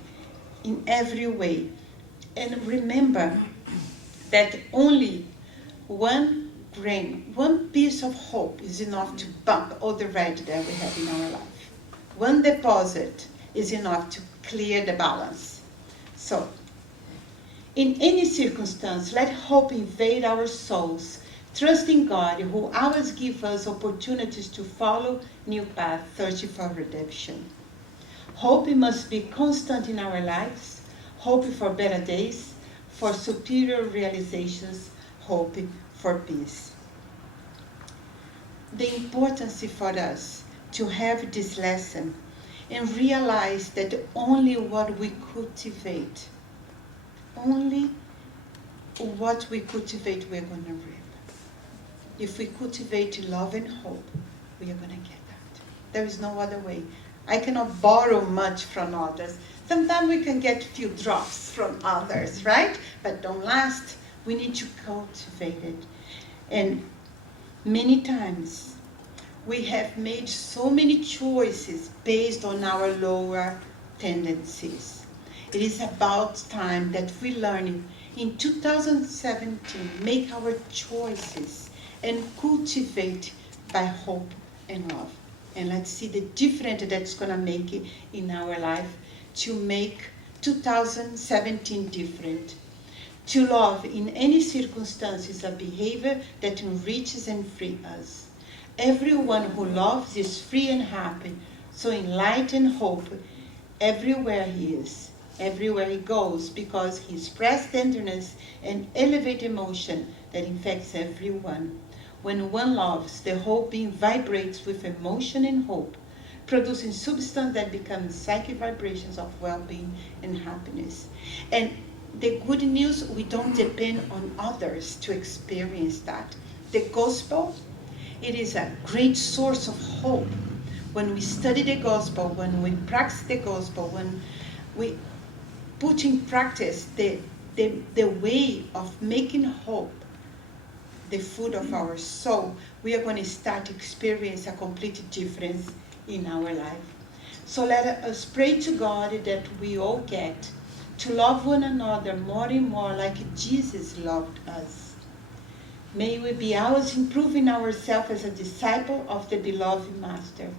And remember that only one grain, one piece of hope is enough to bump all the red that we have in our life. One deposit is enough to clear the balance. So, in any circumstance, let hope invade our souls, trusting God, who always gives us opportunities to follow new paths, searching for redemption. Hope must be constant in our lives, hope for better days, for superior realizations, hope for peace. The importance for us to have this lesson and realize that only what we cultivate, we're going to reap. If we cultivate love and hope, we are going to get that. There is no other way. I cannot borrow much from others. Sometimes we can get a few drops from others, right? But don't last. We need to cultivate it. And many times, we have made so many choices based on our lower tendencies. It is about time that we learn in 2017, make our choices and cultivate by hope and love. And let's see the difference that's going to make it in our life to make 2017 different. To love in any circumstances a behavior that enriches and frees us. Everyone who loves is free and happy, so in light and hope everywhere he is, everywhere he goes, because he expresses tenderness and elevate emotion that infects everyone. When one loves, the whole being vibrates with emotion and hope, producing substance that becomes psychic vibrations of well-being and happiness. And the good news, we don't depend on others to experience that. The gospel, it is a great source of hope. When we study the gospel, when we practice the gospel, when we put in practice the way of making hope the food of our soul, we are going to start to experience a complete difference in our life. So let us pray to God that we all get to love one another more and more like Jesus loved us. May we be always improving ourselves as a disciple of the beloved Master.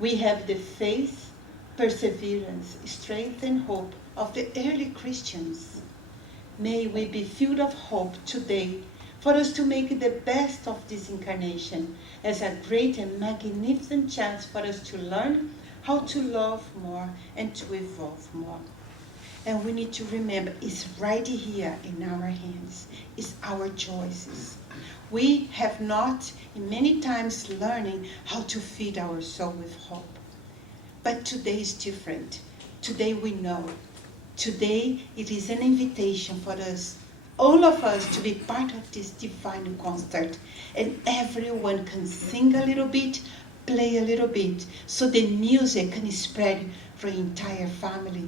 We have the faith, perseverance, strength, and hope of the early Christians. May we be filled of hope today for us to make the best of this incarnation as a great and magnificent chance for us to learn how to love more and to evolve more. And we need to remember, it's right here in our hands. It's our choices. We have not, in many times, learning how to feed our soul with hope. But today is different. Today we know. Today it is an invitation for us, all of us, to be part of this divine concert. And everyone can sing a little bit, play a little bit, so the music can spread for the entire family,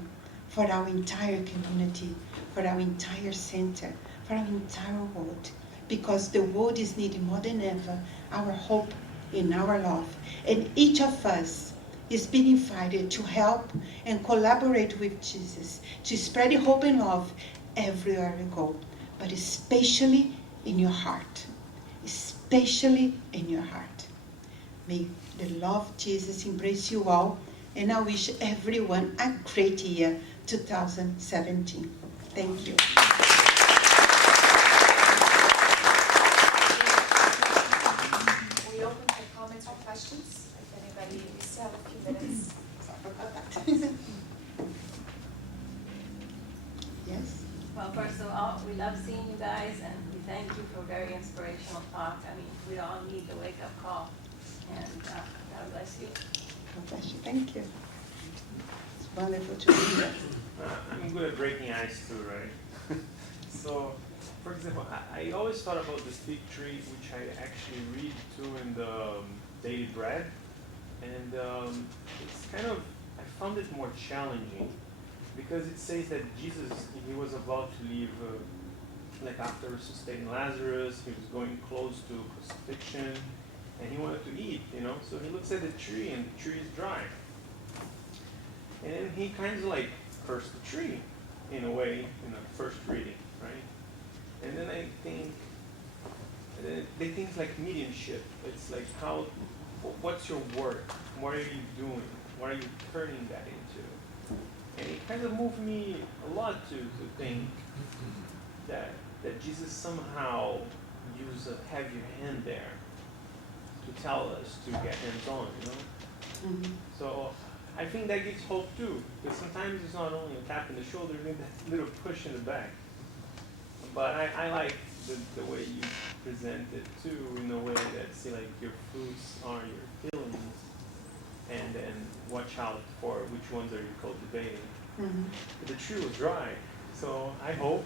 for our entire community, for our entire center, for our entire world. Because the world is needing more than ever our hope in our love. And each of us is being invited to help and collaborate with Jesus to spread hope and love everywhere we go, but especially in your heart. Especially in your heart. May the love of Jesus embrace you all, and I wish everyone a great year 2017. Thank you. We open for comments or questions. If anybody, we still have a few minutes. Yes? Well, first of all, we love seeing you guys, and we thank you for a very inspirational talk. I mean, we all need the wake-up call, and God bless you. God bless you. Thank you. It's wonderful to be here. I'm good at breaking ice too, right? So, for example, I always thought about this fig tree, which I actually read too in the Daily Bread, and it's kind of, I found it more challenging, because it says that Jesus, he was about to leave, like after resuscitating Lazarus, he was going close to crucifixion, and he wanted to eat, you know, so he looks at the tree, and the tree is dry. And then he kind of like cursed the tree, in a way, in the first reading, right? And then I think, they think like mediumship. It's like how, what's your work? What are you doing? What are you turning that into? And it kind of moved me a lot to think that Jesus somehow used a heavier hand there to tell us to get hands-on, you know? Mhm. So I think that gives hope too, because sometimes it's not only a tap in the shoulder, you need that little push in the back. But I like the way you present it too, in a way that, see, like your fruits are your feelings, and then watch out for which ones are you cultivating. Mhm. The tree was dry, so I hope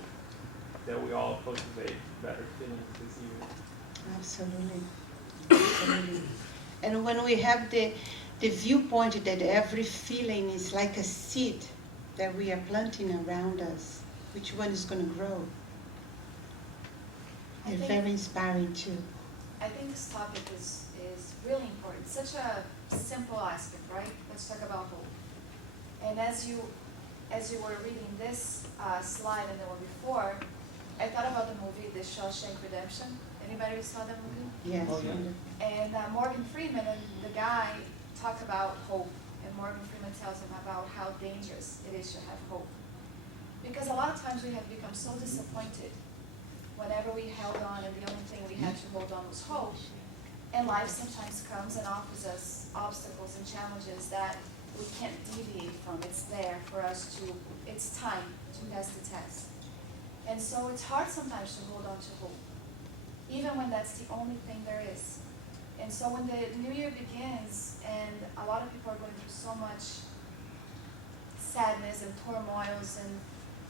that we all cultivate better feelings this year. Absolutely. Absolutely. And when we have the viewpoint that every feeling is like a seed that we are planting around us, which one is going to grow? I It's think- very inspiring too. I think this topic is really important. Such a simple aspect, right? Let's talk about hope. And as you as you were reading this slide and the one before, I thought about the movie The Shawshank Redemption. Anybody saw that movie? Yes. Oh, yeah. And Morgan Freeman and the guy talk about hope. And Morgan Freeman tells him about how dangerous it is to have hope. Because a lot of times we have become so disappointed whenever we held on and the only thing we had to hold on was hope. And life sometimes comes and offers us obstacles and challenges that we can't deviate from. It's there for us to, it's time to pass the test. And so it's hard sometimes to hold on to hope, even when that's the only thing there is. And so when the new year begins and a lot of people are going through so much sadness and turmoils, and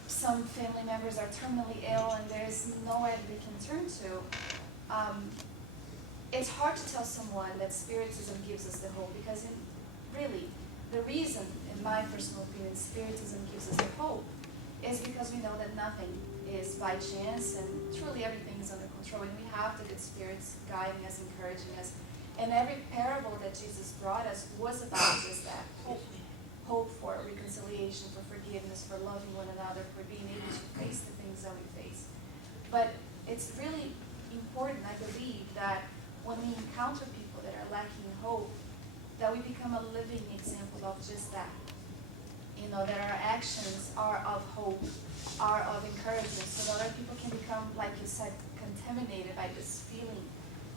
some family members are terminally ill and there's nowhere they can turn to, it's hard to tell someone that Spiritism gives us the hope, because really, the reason, in my personal opinion, Spiritism gives us the hope is because we know that nothing is by chance and truly everything is under control, and we have the good spirits guiding us, encouraging us. And every parable that Jesus brought us was about just that, hope. Hope for reconciliation, for forgiveness, for loving one another, for being able to face the things that we face. But it's really important, I believe, that when we encounter people that are lacking hope, that we become a living example of just that. You know, that our actions are of hope, are of encouragement, so that other people can become, like you said, contaminated by this feeling.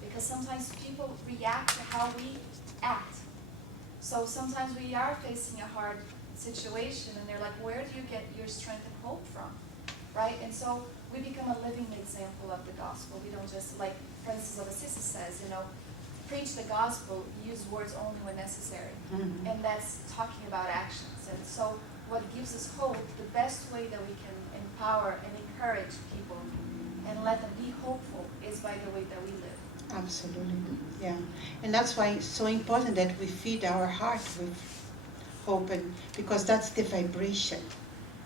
Because sometimes people react to how we act. So sometimes we are facing a hard situation and they're like, where do you get your strength and hope from? Right? And so we become a living example of the gospel. We don't just, like Francis of Assisi says, you know, preach the gospel, use words only when necessary. Mhm. And that's talking about actions. And so what gives us hope, the best way that we can empower and encourage people and let them be hopeful is by the way that we live. Absolutely, yeah. And that's why it's so important that we feed our heart with hope, and because that's the vibration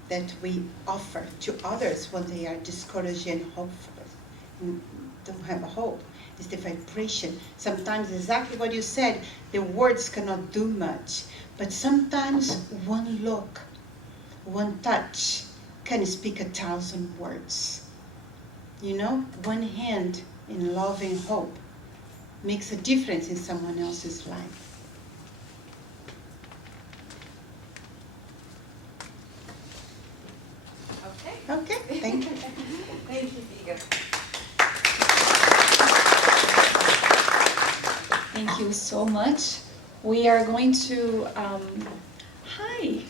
that we offer to others when they are discouraged and hopeless and don't have a hope. It's the vibration. Sometimes exactly what you said, the words cannot do much, but sometimes one look, one touch can speak 1,000 words. You know, one hand in love and hope makes a difference in someone else's life. Okay? Okay, thank you. Thank you, Viga. Thank you so much. We are going to, hi,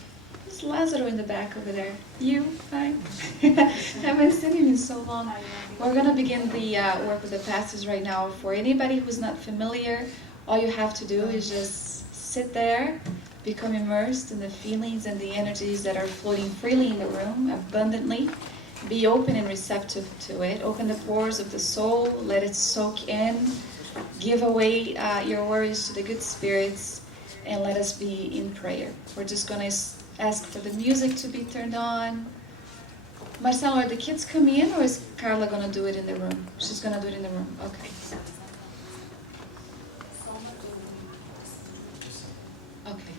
there's Lazaro in the back over there. You, hi. Haven't seen him in so long. We're going to begin the work with the pastors right now. For anybody who's not familiar, all you have to do is just sit there, become immersed in the feelings and the energies that are floating freely in the room, abundantly. Be open and receptive to it. Open the pores of the soul, let it soak in. Give away your worries to the good spirits, and let us be in prayer. We're just going to ask for the music to be turned on. Marcelo, are the kids coming in, or is Carla going to do it in the room? She's going to do it in the room. Okay. Okay.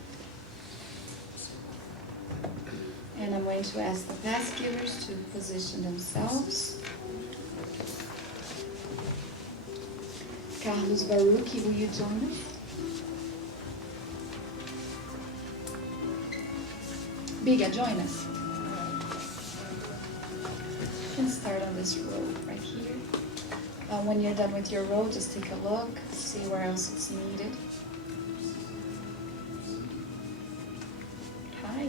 And I'm going to ask the past givers to position themselves. Carlos Baruch, will you join us? Biga, join us. You can start on this row right here. When you're done with your row, just take a look, see where else it's needed. Hi.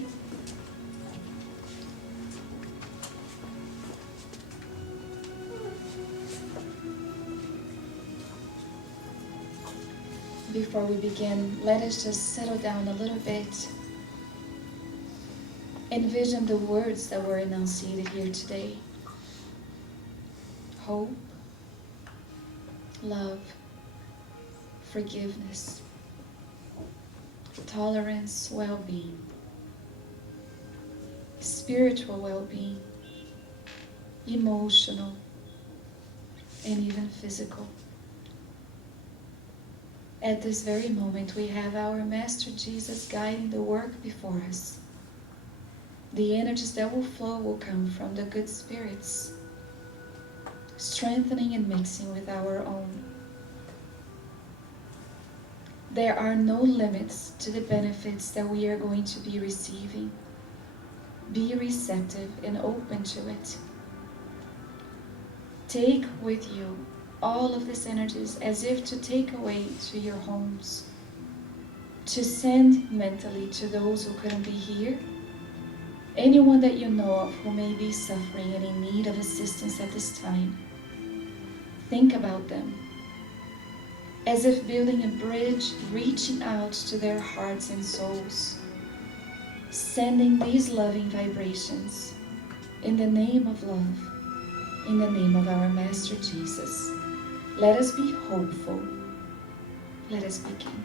Before we begin, let us just settle down a little bit. Envision the words that were enunciated here today. Hope, love, forgiveness, tolerance, well-being, spiritual well-being, emotional, and even physical. At this very moment, we have our Master Jesus guiding the work before us. The energies that will flow will come from the good spirits, strengthening and mixing with our own. There are no limits to the benefits that we are going to be receiving. Be receptive and open to it. Take with you all of these energies as if to take away to your homes, to send mentally to those who couldn't be here, anyone that you know of who may be suffering and in need of assistance at this time. Think about them, as if building a bridge, reaching out to their hearts and souls, sending these loving vibrations in the name of love, in the name of our Master Jesus. Let us be hopeful. Let us begin.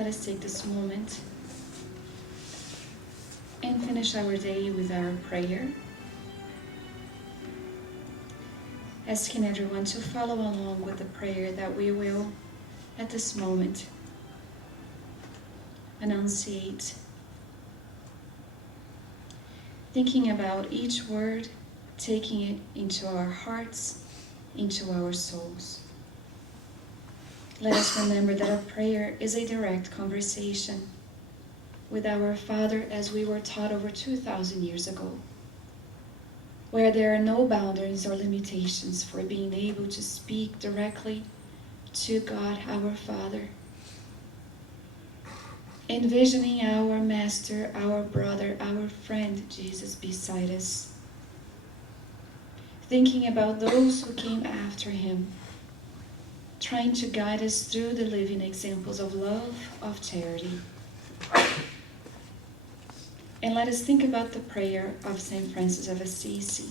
let us take this moment and finish our day with our prayer. Asking everyone to follow along with the prayer that we will, at this moment, enunciate. Thinking about each word, taking it into our hearts, into our souls. Let us remember that a prayer is a direct conversation with our Father as we were taught over 2,000 years ago, where there are no boundaries or limitations for being able to speak directly to God our Father. Envisioning our Master, our brother, our friend Jesus beside us. Thinking about those who came after him, trying to guide us through the living examples of love, of charity. And let us think about the prayer of St. Francis of Assisi,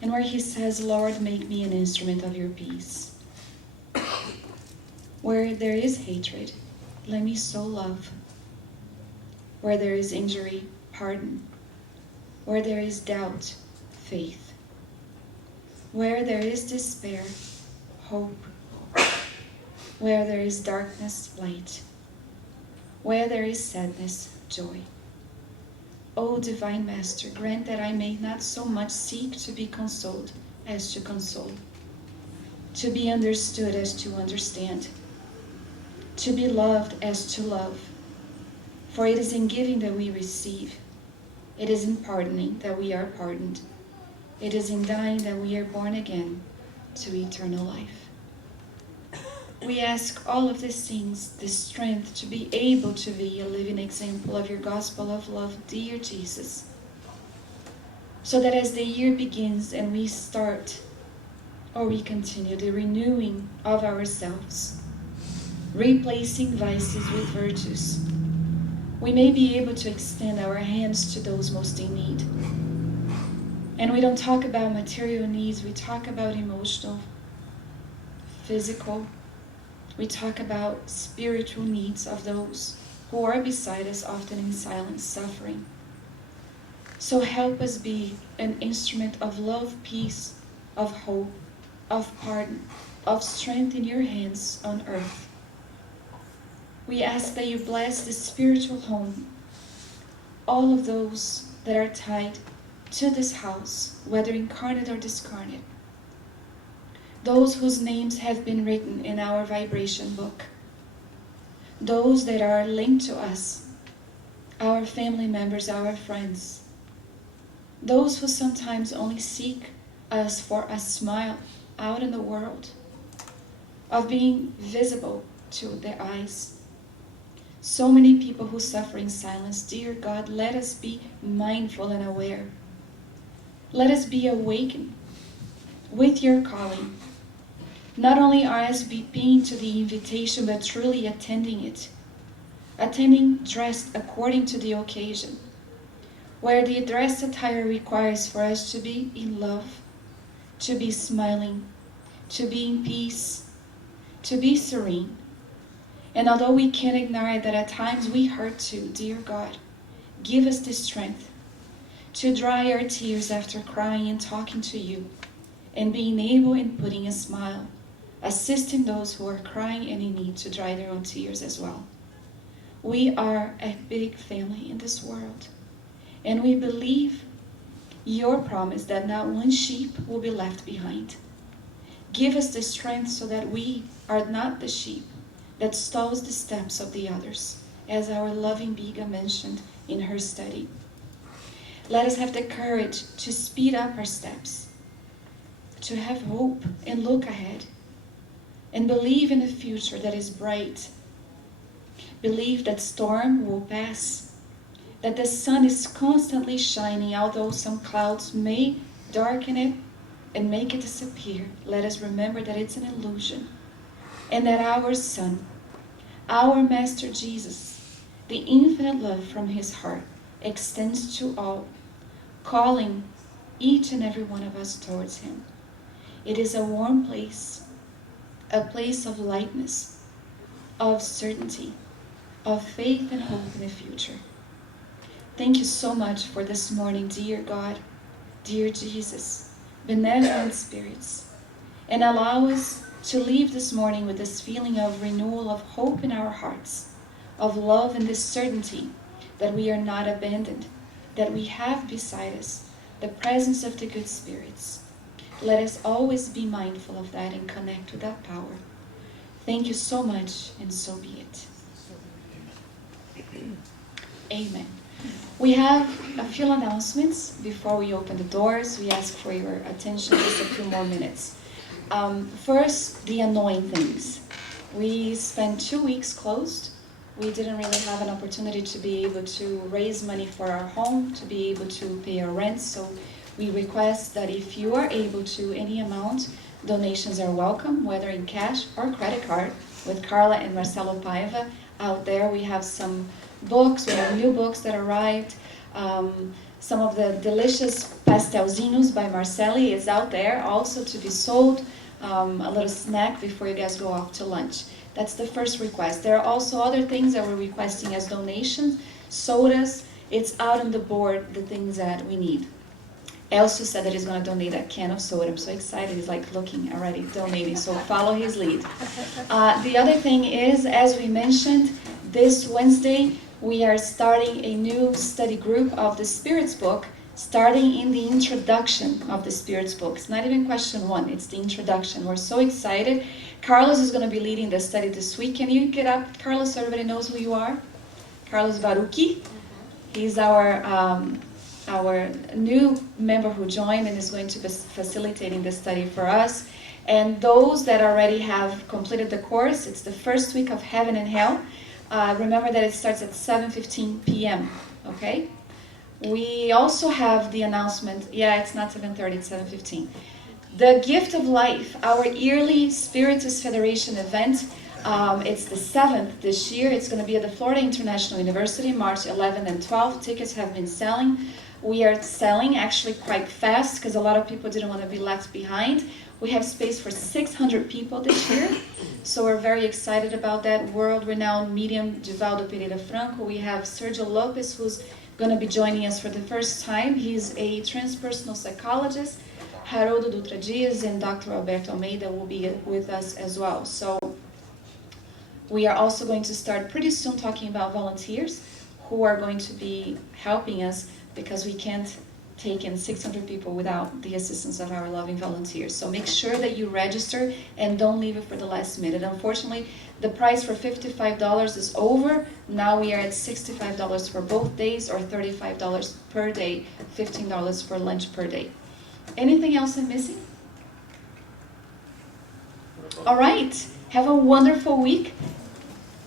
and where he says, Lord, make me an instrument of your peace. Where there is hatred, let me sow love. Where there is injury, pardon. Where there is doubt, faith. Where there is despair, hope. Where there is darkness, light. Where there is sadness, joy. O Divine Master, grant that I may not so much seek to be consoled as to console, to be understood as to understand, to be loved as to love. For it is in giving that we receive. It is in pardoning that we are pardoned. It is in dying that we are born again to eternal life. We ask all of these things, this strength to be able to be a living example of your gospel of love, dear Jesus. So that as the year begins and we start, or we continue the renewing of ourselves, replacing vices with virtues, we may be able to extend our hands to those most in need. And we don't talk about material needs, we talk about emotional, physical. We talk about spiritual needs of those who are beside us, often in silent suffering. So help us be an instrument of love, peace, of hope, of pardon, of strength in your hands on earth. We ask that you bless the spiritual home, all of those that are tied to this house, whether incarnate or discarnate. Those whose names have been written in our vibration book. Those that are linked to us, our family members, our friends. Those who sometimes only seek us for a smile out in the world, of being visible to their eyes. So many people who suffer in silence. Dear God, let us be mindful and aware. Let us be awakened with your calling. Not only RSVPing to the invitation, but truly attending it. Attending dressed according to the occasion, where the dress attire requires for us to be in love, to be smiling, to be in peace, to be serene. And although we can't ignore that at times we hurt too, dear God, give us the strength to dry our tears after crying and talking to you, and being able and putting a smile, assisting those who are crying and in need to dry their own tears as well. We are a big family in this world, and we believe your promise that not one sheep will be left behind. Give us the strength so that we are not the sheep that stalls the steps of the others, as our loving Biga mentioned in her study. Let us have the courage to speed up our steps, to have hope and look ahead, and believe in a future that is bright. Believe that storm will pass, that the sun is constantly shining, although some clouds may darken it and make it disappear. Let us remember that it's an illusion, and that our Son, our Master Jesus, the infinite love from his heart, extends to all, calling each and every one of us towards him. It is a warm place, a place of lightness, of certainty, of faith and hope in the future. Thank you so much for this morning, dear God, dear Jesus, benevolent spirits, and allow us to leave this morning with this feeling of renewal of hope in our hearts, of love and this certainty that we are not abandoned, that we have beside us the presence of the good spirits. Let us always be mindful of that and connect with that power. Thank you so much, and so be it. Amen. We have a few announcements before we open the doors. We ask for your attention just a few more minutes. First, the annoying things. We spent 2 weeks closed. We didn't really have an opportunity to be able to raise money for our home, to be able to pay our rent. So we request that if you are able to, any amount, donations are welcome, whether in cash or credit card. With Carla and Marcelo Paiva out there, we have some books. We have new books that arrived. Some of the delicious pastelzinhos by Marceli is out there also to be sold. A little snack before you guys go off to lunch. That's the first request. There are also other things that we're requesting as donations. Sodas, it's out on the board, the things that we need. Elcio said that he's going to donate a can of soda. I'm so excited. He's like looking already, donating, so follow his lead. The other thing is, as we mentioned, this Wednesday we are starting a new study group of the Spirits book, starting in the introduction of the Spirits book. It's not even question 1, it's the introduction. We're so excited. Carlos is going to be leading the study this week. Can you get up, Carlos, so everybody knows who you are? Carlos Barucchi. He's our new member who joined and is going to be facilitating the study for us. And those that already have completed the course, it's the first week of Heaven and Hell. Remember that it starts at 7:15 p.m., okay? We also have the announcement, it's not 7:30, it's 7:15. The Gift of Life, our yearly Spiritus Federation event, it's the 7th this year. It's going to be at the Florida International University, March 11th and 12th. Tickets have been selling. We are selling actually quite fast because a lot of people didn't want to be left behind. We have space for 600 people this year, so we're very excited about that. World-renowned medium Divaldo Pereira Franco. We have Sergio Lopez, who's going to be joining us for the first time. He's a transpersonal psychologist. Haroldo Dutra Dias and Dr. Alberto Almeida will be with us as well. So we are also going to start pretty soon talking about volunteers who are going to be helping us because we can't take in 600 people without the assistance of our loving volunteers. So make sure that you register and don't leave it for the last minute. Unfortunately, the price for $55 is over. Now we are at $65 for both days or $35 per day, $15 for lunch per day. Anything else I'm missing? All right. Have a wonderful week.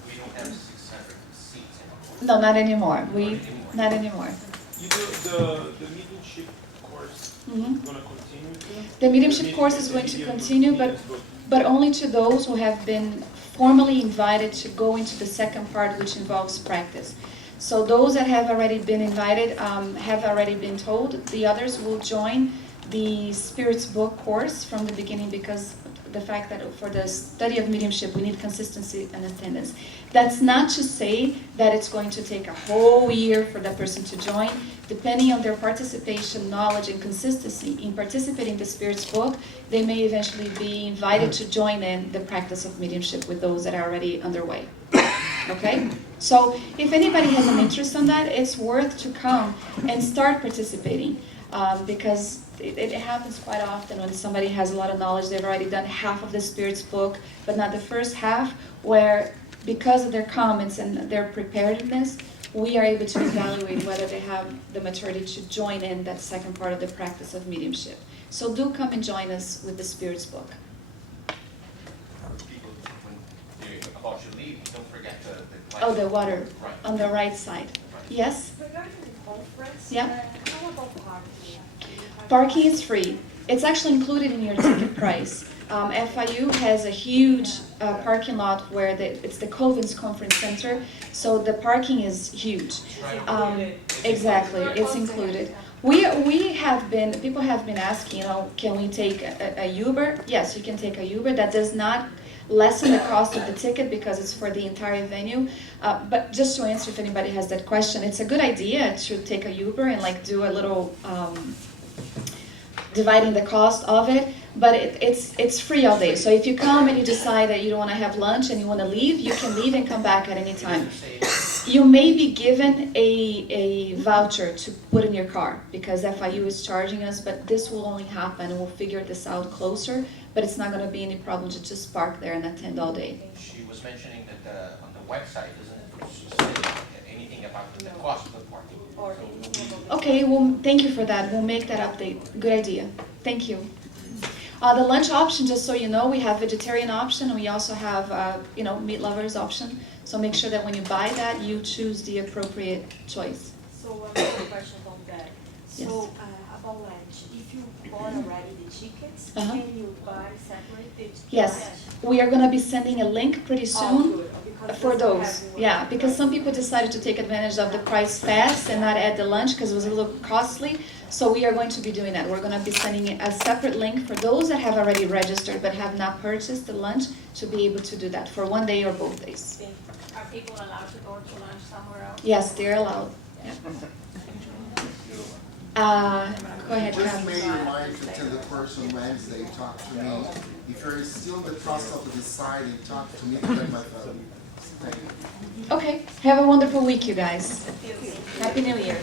We don't have 600 seats anymore. No, not anymore. Not anymore. You know, the mediumship course is going to continue too? The mediumship course is going to continue, but only to those who have been formally invited to go into the second part, which involves practice. So those that have already been invited have already been told. The others will join the Spirits book course from the beginning because the fact that for the study of mediumship we need consistency and attendance. That's not to say that it's going to take a whole year for that person to join. Depending on their participation, knowledge, and consistency in participating in the Spirits book, they may eventually be invited to join in the practice of mediumship with those that are already underway. Okay? So if anybody has an interest in that, it's worth to come and start participating because it happens quite often when somebody has a lot of knowledge. They've already done half of the Spirits book, but not the first half, where because of their comments and their preparedness, we are able to evaluate whether they have the maturity to join in that second part of the practice of mediumship. So do come and join us with the Spirits book. People, when you're about to leave, don't forget the Oh, the water Right. on the right side. Right. Yes? Regarding the conference, Yeah. How about parking? Parking is free. It's actually included in your ticket price. FIU has a huge parking lot where it's the Covens Conference Center, so the parking is huge. Exactly, it's included. People have been asking, can we take a Uber? Yes, you can take a Uber. That does not lessen the cost of the ticket because it's for the entire venue. But just to answer if anybody has that question, it's a good idea to take a Uber and like do a little dividing the cost of it, but it's free all day. So if you come and you decide that you don't want to have lunch and you want to leave, you can leave and come back at any time. You may be given a voucher to put in your car because FIU is charging us, but this will only happen, and we'll figure this out closer, but it's not going to be any problem to just park there and attend all day. She was mentioning that on the website, doesn't say anything about the cost of the parking. Or anything about Okay, well, thank you for that. We'll make that update. Good idea. Thank you. The lunch option, just so you know, we have vegetarian option, and we also have, meat lovers option. So make sure that when you buy that, you choose the appropriate choice. So one more question on that. Yes. So about lunch, if you bought already the tickets, Uh-huh. can you buy separate the tickets? Yes, we are going to be sending a link pretty Oh, soon good, because for we those. have one. Yeah, because some people decided to take advantage of the price fast and not add the lunch because it was a little costly. So we are going to be doing that. We're going to be sending a separate link for those that have already registered but have not purchased the lunch to be able to do that for one day or both days. Are people allowed to go to lunch somewhere else? Yes, they're allowed. Yeah. Go ahead, Just Karen. may remind you to the person Wednesday, talk to me. If you're still in the process of deciding, talk to me, then my phone. Thank you. Okay, have a wonderful week, you guys. Happy New Year.